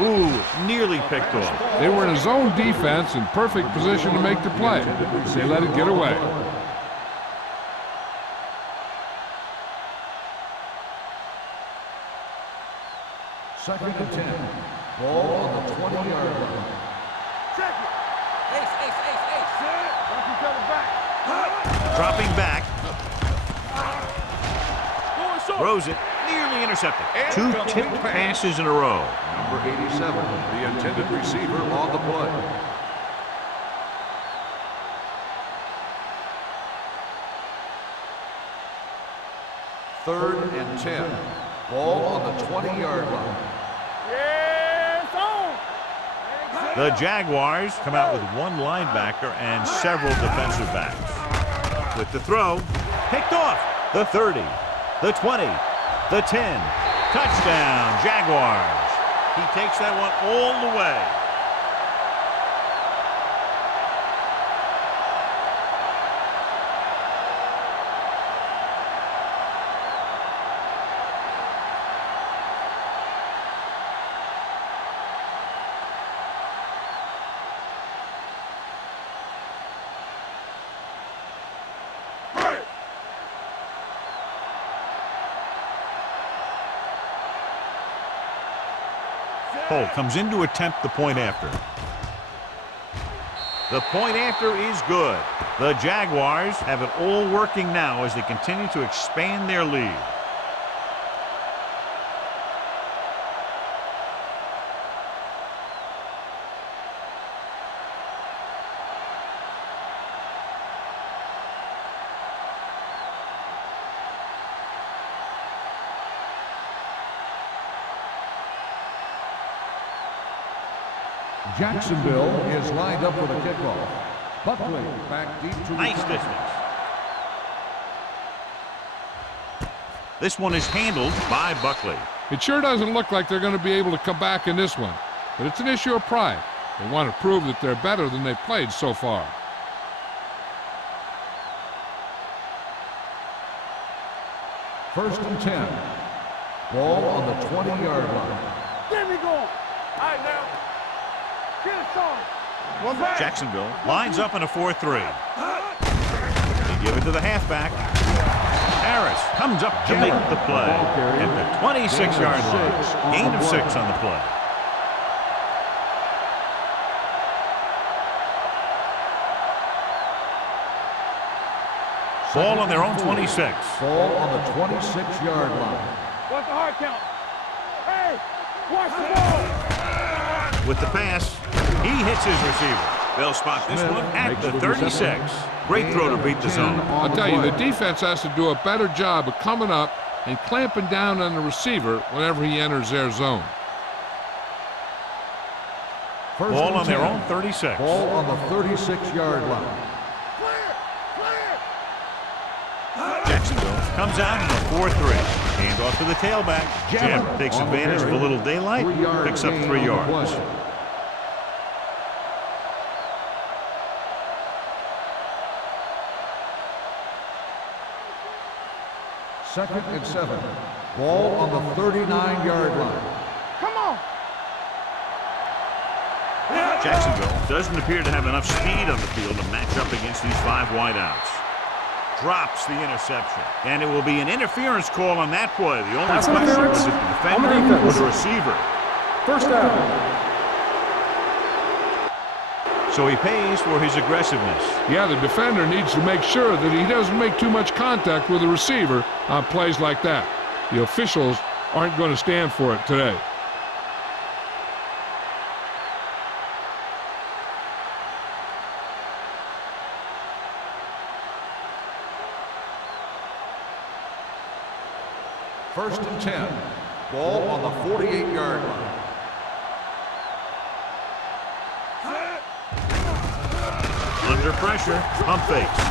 Ooh, nearly picked off. They were in a zone defense in perfect position to make the play. They let it get away. Second and 10. Ball on the 20-yard line. Check it. Ace. Watch each other back. Dropping back. Throws it, nearly intercepted. 2 tipped passes in a row. Number 87, the intended receiver on the play. Third and 10. Ball on the 20-yard line. Yes, on. The Jaguars come out with 1 linebacker and several defensive backs. With the throw, picked off. The 30, the 20, the 10. Touchdown, Jaguars. He takes that one all the way. Holt comes in to attempt the point after. The point after is good. The Jaguars have it all working now as they continue to expand their lead. Jacksonville is lined up for the kickoff. Buckley back deep to Nice return. distance. This one is handled by Buckley. It sure doesn't look like they're going to be able to come back in this one, but it's an issue of pride. They want to prove that they're better than they've played so far. First and 10. Ball on the 20-yard line. There we go. All right, now. Get it started. One back. Jacksonville lines up in a 4-3. They give it to the halfback. Harris comes up to make the play at the 26-yard line. Gain of 6 on the play. Ball on their own 26. Ball on the 26-yard line. Watch the hard count. Hey, watch the ball. With the pass, he hits his receiver. They'll spot this one at the 36. Great throw to beat the zone. I'll tell you, the defense has to do a better job of coming up and clamping down on the receiver whenever he enters their zone. Ball on their own 36. Ball on the 36-yard line. Jacksonville comes out in a 4-3. Hand off to the tailback. Jim takes advantage of a little daylight, picks up 3 yards. Second and 7. Ball on the 39-yard line. Come on. Jacksonville doesn't appear to have enough speed on the field to match up against these 5 wideouts. Drops the interception. And it will be an interference call on that play. The only Pass question interference was if the on the defender defense. or the receiver. First down. So he pays for his aggressiveness. Yeah, the defender needs to make sure that he doesn't make too much contact with the receiver on plays like that. The officials aren't going to stand for it today. First and 10. Ball on the 48-yard line. Under pressure, pump fakes.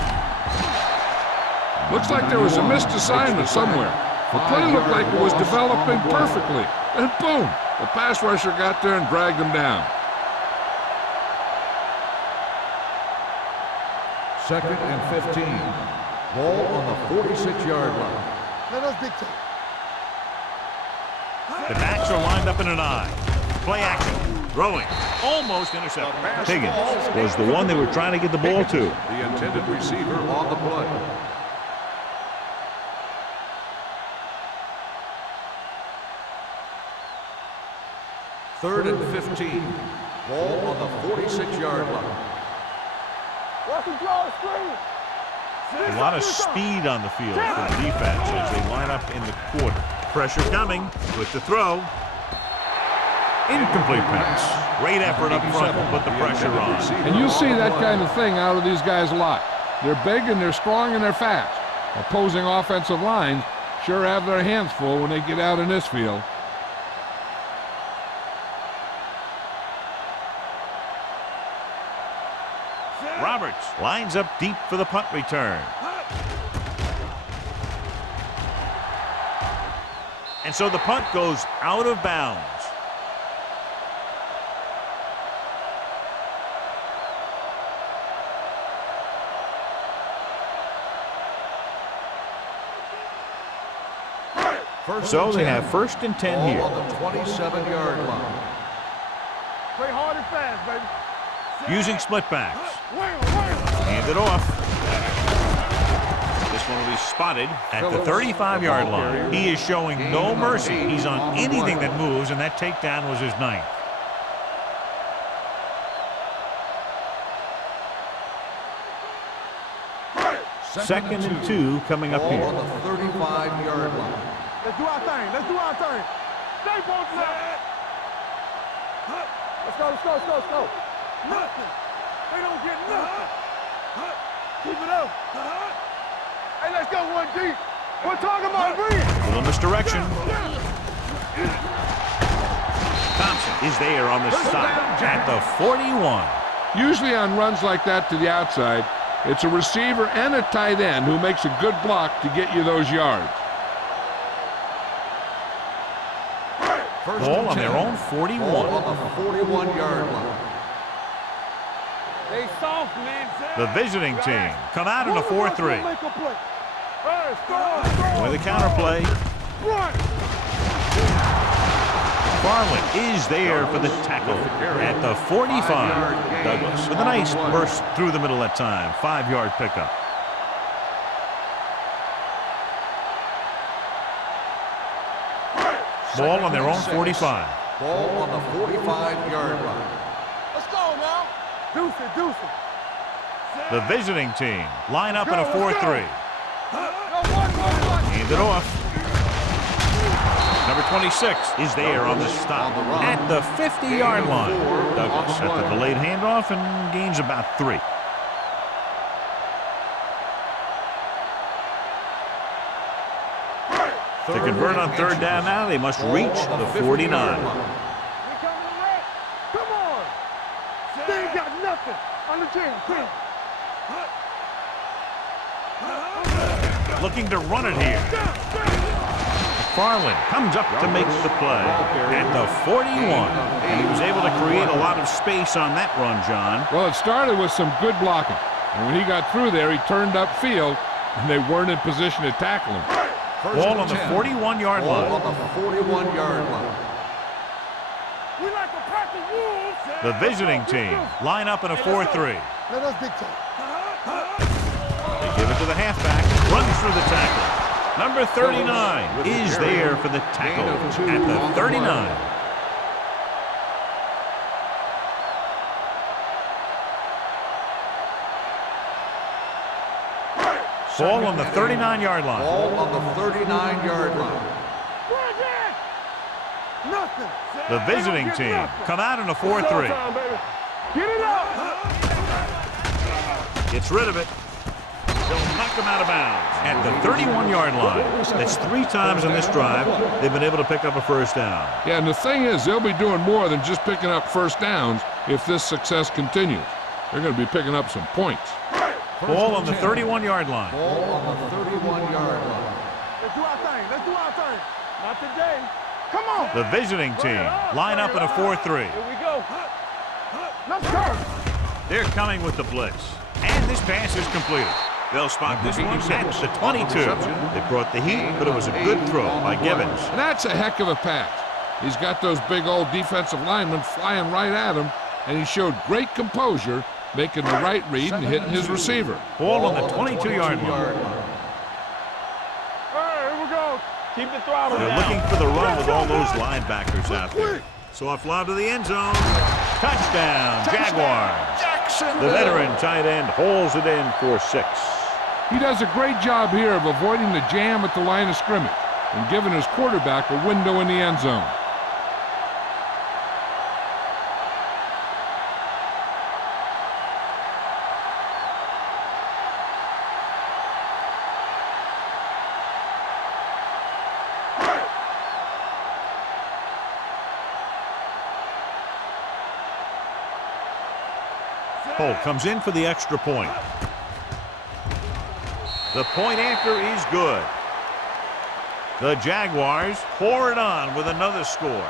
Looks like there was a missed assignment somewhere. The play looked like it was developing perfectly. And boom, the pass rusher got there and dragged him down. Second and 15. Ball on the 46-yard line. Let us dictate. The backs are lined up in an I. Play action. Throwing. Almost intercepted. Higgins was the one they were trying to get the ball to. The intended receiver on the play. Third and 15. Ball on the 46-yard line. Watch him draw a screen. A lot of speed on the field for the defense as they line up in the quarter. Pressure coming with the throw. Incomplete pass. Great effort up front to put the pressure on. And you see that kind of thing out of these guys a lot. They're big and they're strong and they're fast. Opposing offensive lines sure have their hands full when they get out in this field. Roberts lines up deep for the punt return. And so the punt goes out of bounds. So they have first and 10 here. Ball on the 27-yard line. Play hard and fast, baby. Using split backs. Hand it off. This one will be spotted at the 35-yard line. He is showing no mercy. He's on anything that moves, and that takedown was his 9th. Second and 2 coming up Ball here. on the 35-yard line. Let's do our thing. Let's do our thing. Stay focused now. Let's go, let's go, let's go, let's go. Nothing. They don't get nothing. Keep it up. Hey, let's go one deep. We're talking about green. Little misdirection. Thompson is there on the stop at the 41. Usually on runs like that to the outside, it's a receiver and a tight end who makes a good block to get you those yards. Ball on their own 41. Ball on the 41-yard line. They soft, man. The visiting team come out in a 4-3. Make a play. Hey, score. With a counterplay, Run. Farland is there for the tackle at the 45. Douglas with a nice burst through the middle that time. 5-yard pickup. Ball on their own 45. Ball on the 45-yard line. Let's go now. Deuce it, deuce it. The visiting team line up in a 4-3. Hand it off. Number 26 is there on the stop at the 50-yard line. Douglas at the delayed handoff and gains about 3. To convert on 3rd down now, they must reach the 49. Come on. They ain't got nothing on the team. Looking to run it here. Farland comes up to make the play at the 41. And he was able to create a lot of space on that run, John. Well, it started with some good blocking. And when he got through there, he turned upfield, and they weren't in position to tackle him. Ball on the 41-yard line. Ball on the 41-yard line. We like to pack the wolves. The visiting team line up in a 4-3. Let us dictate. They give it to the halfback. Runs through the tackle. Number 39 is there for the tackle at the 39. Ball on the 39-yard line. Ball on the 39-yard line. Nothing. The visiting team come out in a 4-3. Get it up. Gets rid of it. They'll knock him out of bounds at the 31-yard line. That's 3 times in this drive they've been able to pick up a first down. Yeah, and the thing is, they'll be doing more than just picking up first downs if this success continues. They're going to be picking up some points. Ball on the 31-yard line. Ball on the 31-yard line. Let's do our thing. Let's do our thing. Not today. Come on. The visiting team line up in a 4-3. Here we go. Let's go. They're coming with the blitz. And this pass is completed. They'll spot this one at the 22. They brought the heat, but it was a good throw by Givens. And that's a heck of a pass. He's got those big old defensive linemen flying right at him, and he showed great composure, making the right read and hitting his receiver. Ball on the 22-yard line. Hey, here we go. Keep the throttle They're down. looking for the run with all those linebackers out there. Soft lob to the end zone. Touchdown, Jaguars. The veteran tight end holds it in for 6. He does a great job here of avoiding the jam at the line of scrimmage and giving his quarterback a window in the end zone. Holt comes in for the extra point. The point after is good. The Jaguars pour it on with another score.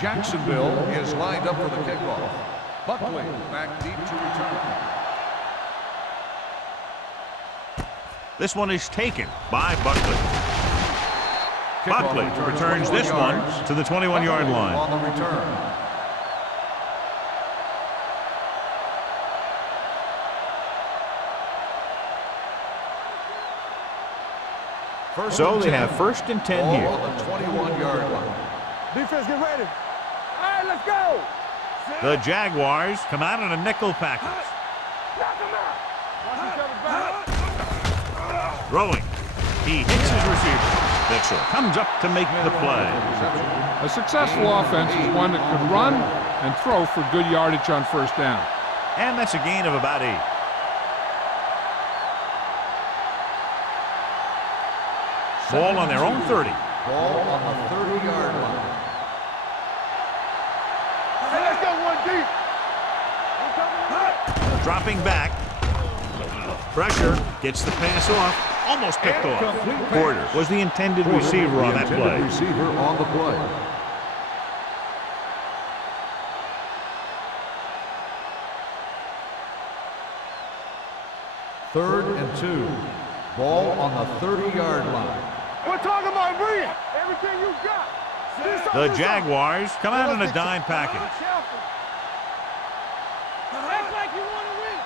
Jacksonville is lined up for the kickoff. Buckley back deep to return. This one is taken by Buckley. Buckley returns this one to the 21-yard line. On the return. So they have 1st and 10 Ball here. on the 21-yard line. Defense, get ready. All right, let's go. The Jaguars come out in a nickel package. Knock him out. Watch each other back. Throwing. He hits his receiver. Mitchell comes up to make the play. A successful offense is one that can run and throw for good yardage on first down. And that's a gain of about 8. Ball on their own 30. Ball on the 30-yard line. Hey, let's go one deep. Dropping back. Pressure. Gets the pass off. Almost picked off. Porter was the intended receiver on that play. Receiver on the play. Third and 2. Ball on the 30-yard line. We're talking about bring it. Everything you got. The Jaguars come out in a dime package. Act like you want to win.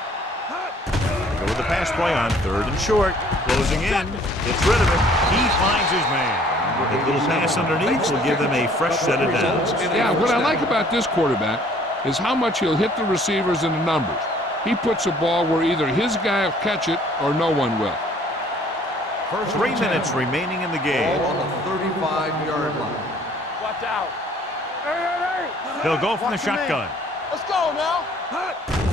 Go with the pass play on 3rd and short. Closing in. Gets rid of it. He finds his man. A little pass underneath will give them a fresh set of downs. Yeah, what I like about this quarterback is how much he'll hit the receivers in the numbers. He puts a ball where either his guy will catch it or no one will. 3 minutes remaining in the game. Ball on the 35-yard line. Watch out. Hey. He'll go from the shotgun. Let's go now.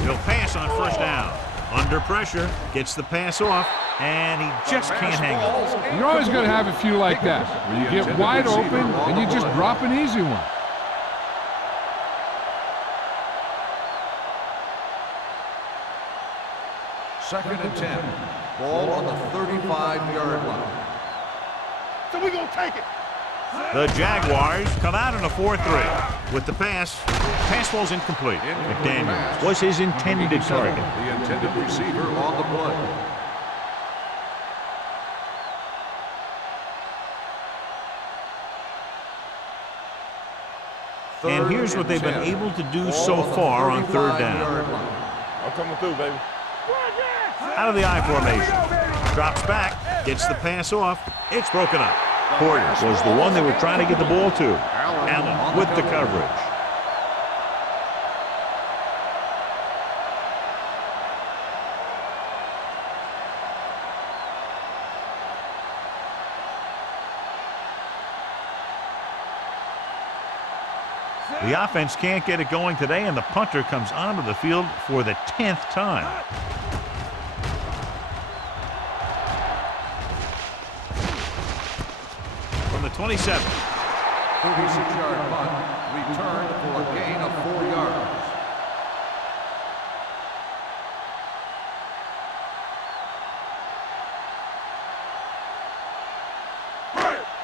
He'll pass on first down. Under pressure, gets the pass off, and he just can't hang on. You're always going to have a few like that, where you get wide open and you just drop an easy one. Second and 10. Ball on the 35-yard line. So we gonna take it. The Jaguars come out in a 4-3. With the pass ball's incomplete. McDaniels was his intended target. The intended receiver on the play. And here's what they've been able to do so far on 3rd down. I'm coming through, baby. Out of the I formation. Drops back, gets the pass off. It's broken up. Porter was the one they were trying to get the ball to. Allen with the coverage. The offense can't get it going today, and the punter comes onto the field for the 10th time. From the 27. 36-yard punt, returned for a gain of 4 yards.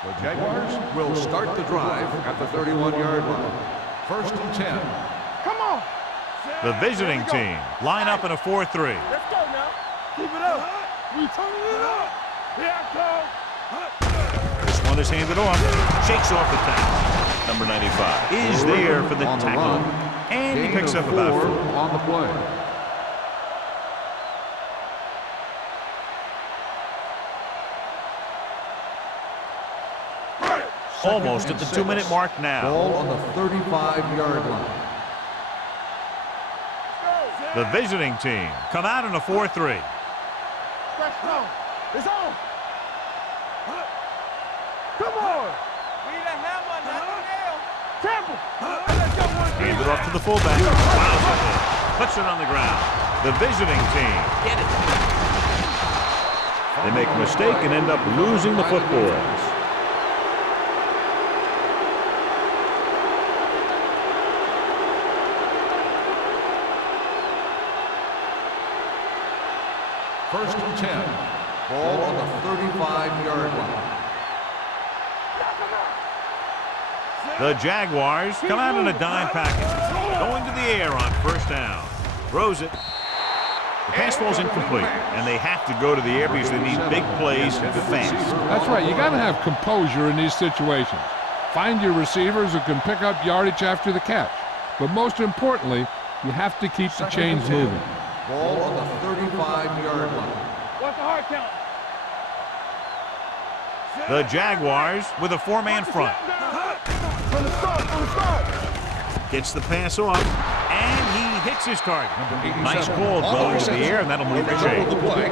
The Jaguars will start the drive at the 31-yard line. First and 10. Come on. The visiting team line up in a 4-3. Let's go now. Keep it up. We turning it up. Here I come. This one is handed off. Shakes off the tackle. Number 95 is there for the tackle. And he picks up about 4 on the play. Almost at the 2-minute mark now. Ball on the 35-yard line. The visiting team come out in a 4-3. Let's go. It's on. Come on. We the hammer, not the nail. Temple. Let's go one. Hands it off to the fullback. Wow. Puts it on the ground. The visiting team. Get it. They make a mistake and end up losing the football. First and 10. Ball on the 35-yard line. The Jaguars come out in a dime package. Going to the air on first down. Throws it. The pass ball's incomplete, and they have to go to the air because they need big plays fast. That's right. You got to have composure in these situations. Find your receivers who can pick up yardage after the catch. But most importantly, you have to keep the chains moving. Ball on the 35-yard line. What's the hard count? The Jaguars with a 4-man front. From the start. Gets the pass off, and he hits his target. Nice call going to the air, and that'll move the chain.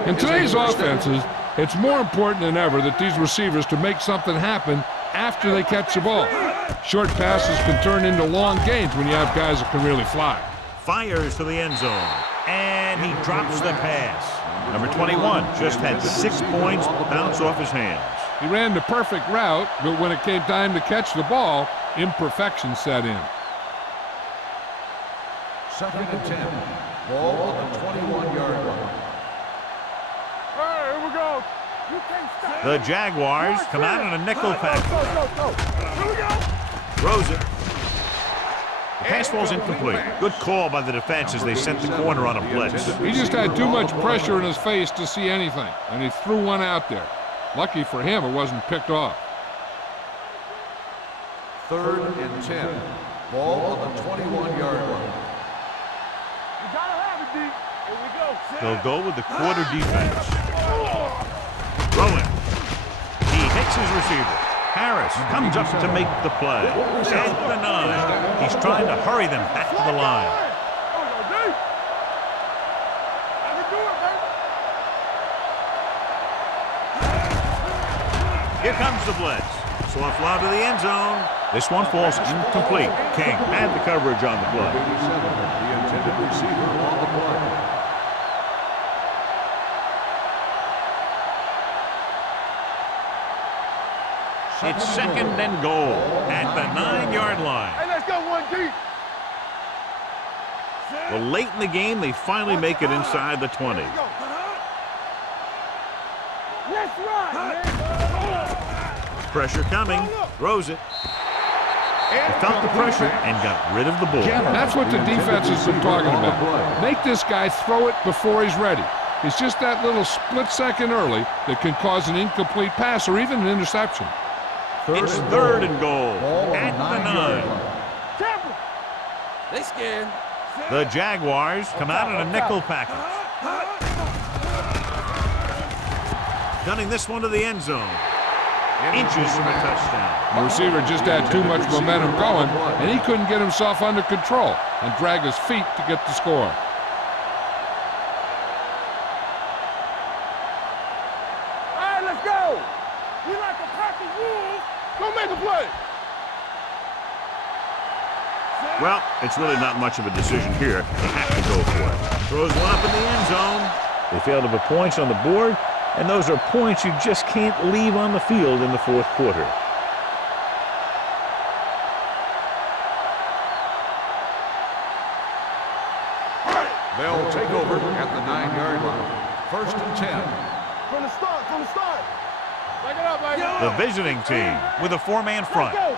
In today's offenses, It's more important than ever that these receivers to make something happen after they catch the ball. Short passes can turn into long gains when you have guys that can really fly. Fires to the end zone, and he drops the pass. Number 21 just had 6 points bounce off his hands. He ran the perfect route, but when it came time to catch the ball, imperfection set in. 2nd and 10. Ball on the 21-yard line. Hey, here we go. You can't stop. The Jaguars come out in a nickel package. Go. Here we go. Throws it. The pass ball's incomplete. Good call by the defense as they sent the corner on a blitz. He just had too much pressure in his face to see anything, and he threw one out there. Lucky for him, it wasn't picked off. 3rd and 10. Ball on the 21-yard line. You gotta have it, D. Here we go. They'll go with the quarter defense. Rolling. He hits his receiver. Harris comes up to make the play. At the 9. He's trying to hurry them back to the line. There we go, D. I can do it, baby. Here comes the blitz. Soft lob to the end zone. This one falls incomplete. King had the coverage on the play. 87, the intended receiver on the play. It's 2nd and goal at the 9-yard line. Hey, let's go, 1D. Well, late in the game, they finally make it inside the 20. Let's ride, man. Pressure coming. Throws it. He felt the pressure and got rid of the ball. That's what the defense has been talking about. Make this guy throw it before he's ready. It's just that little split second early that can cause an incomplete pass or even an interception. It's 3rd and goal at the 9. Tampa. They scared. The Jaguars come out in a nickel package. Gunning this one to the end zone. Inches from a touchdown. The receiver just had too much momentum going, and he couldn't get himself under control and drag his feet to get the score. All right, let's go. We like a pack of wolves. Go make a play. Well, it's really not much of a decision here. They have to go for it. Throws one up in the end zone. They fail to put points on the board, and those are points you just can't leave on the field in the 4th quarter. They'll take over at the 9-yard line. 1st and 10. From the start. Back it up, baby. The visiting team with a 4-man front. Let's go.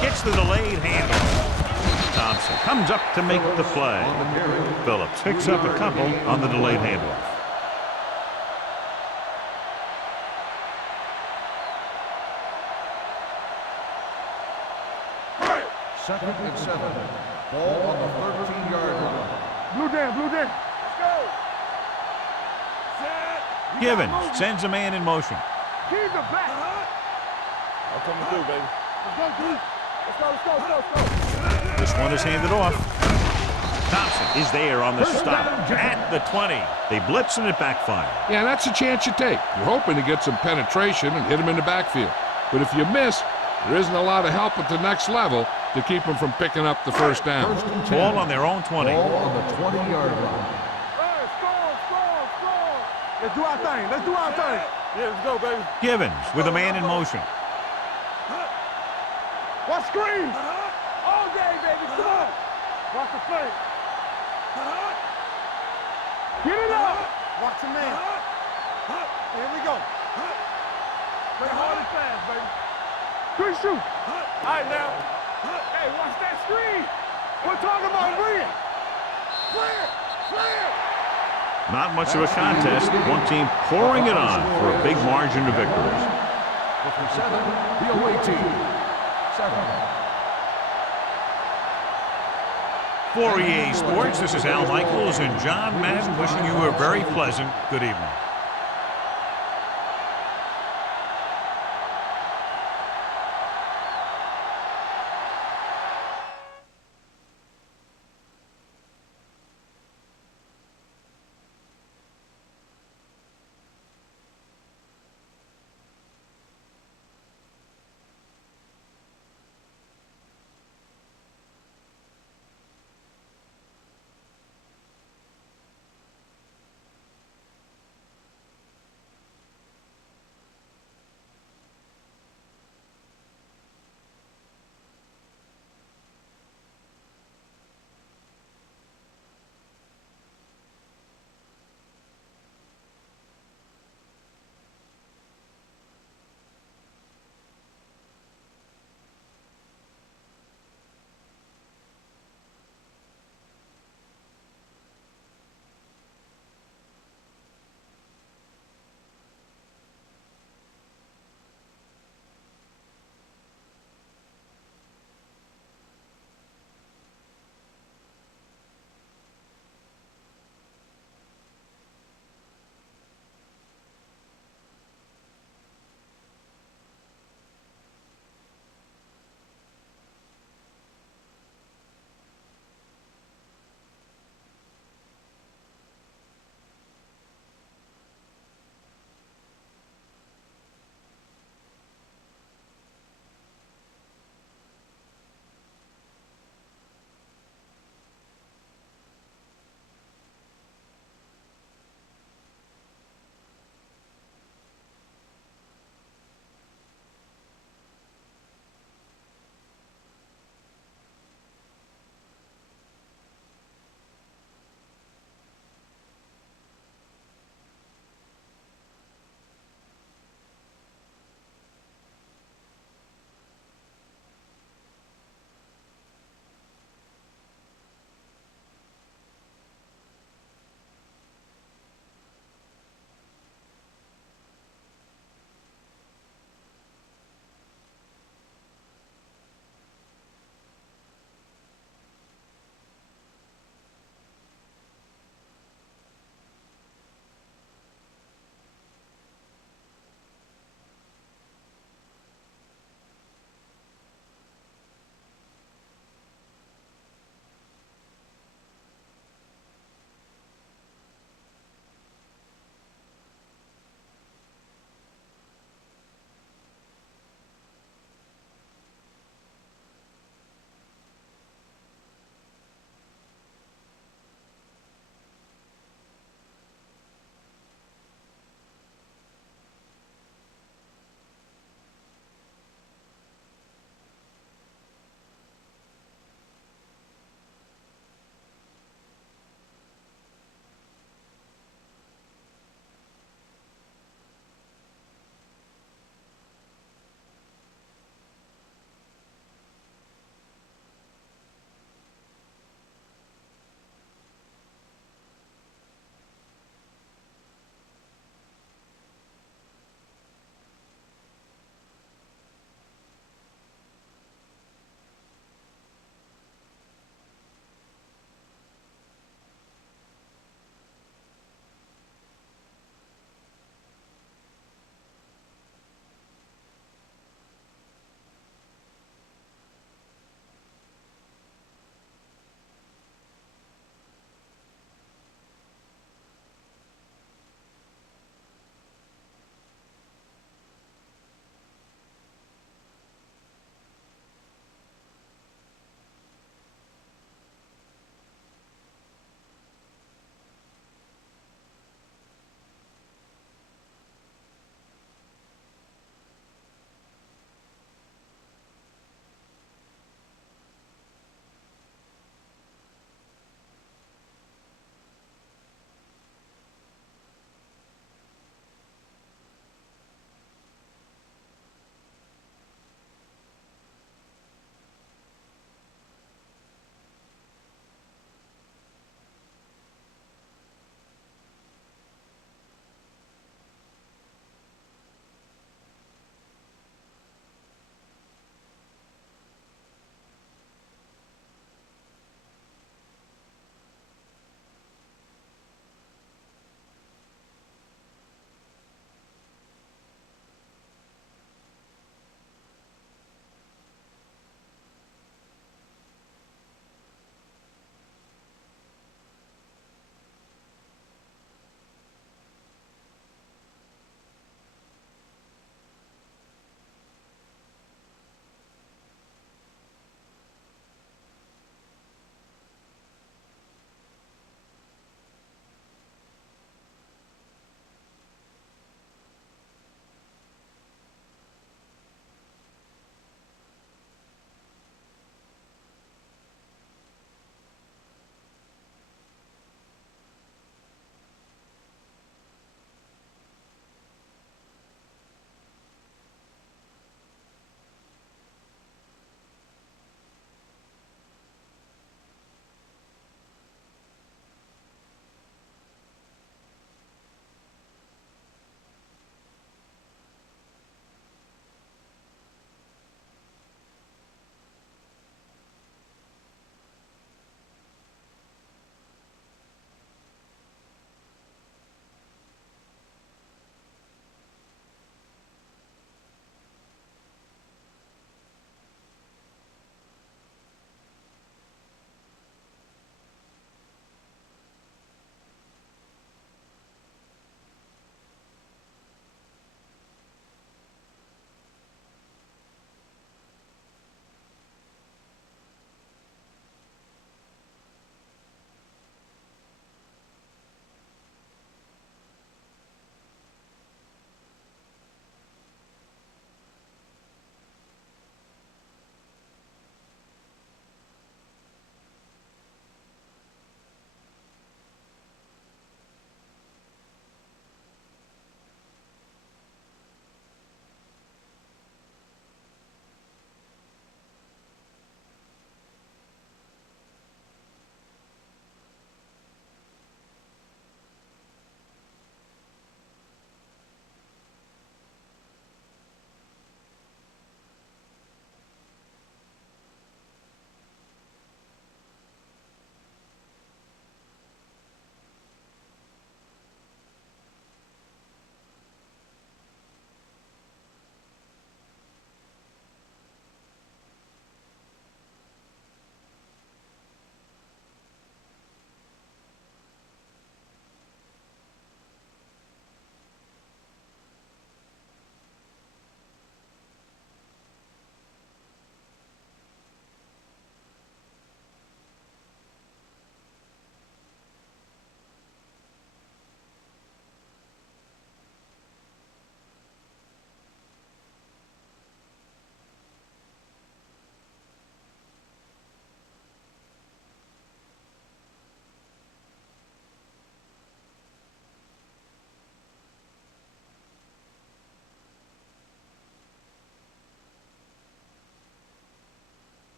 Gets the delayed handoff. Thompson comes up to make the play. Phillips picks up a couple on the delayed handoff. Second and 7. Ball on the 13-yard line. Blue down. Let's go. Set. Givens sends a man in motion. Keep it back. I'm coming through, baby. Let's go, D. Let's go. This one is handed off. Thompson is there on the stop at the 20. They blitz and it backfires. Yeah, that's a chance you take. You're hoping to get some penetration and hit him in the backfield. But if you miss, there isn't a lot of help at the next level to keep them from picking up the first down. Ball on their own 20. Ball on the 20-yard line. Hey, score. Let's do our thing. Yeah, let's go, baby. Givens with a man in motion. Watch screen. All day, baby. Come on. Watch the play. Get it up. Watch the man. Here we go. Play hard and fast, baby. Good shoot. All right, now. Hey, watch that screen. We're talking about bringing. Clear. Not much of a contest. One team pouring it on for a big margin of victories. 57, the away team. 7. For EA Sports, this is Al Michaels and John Madden wishing you a very pleasant good evening.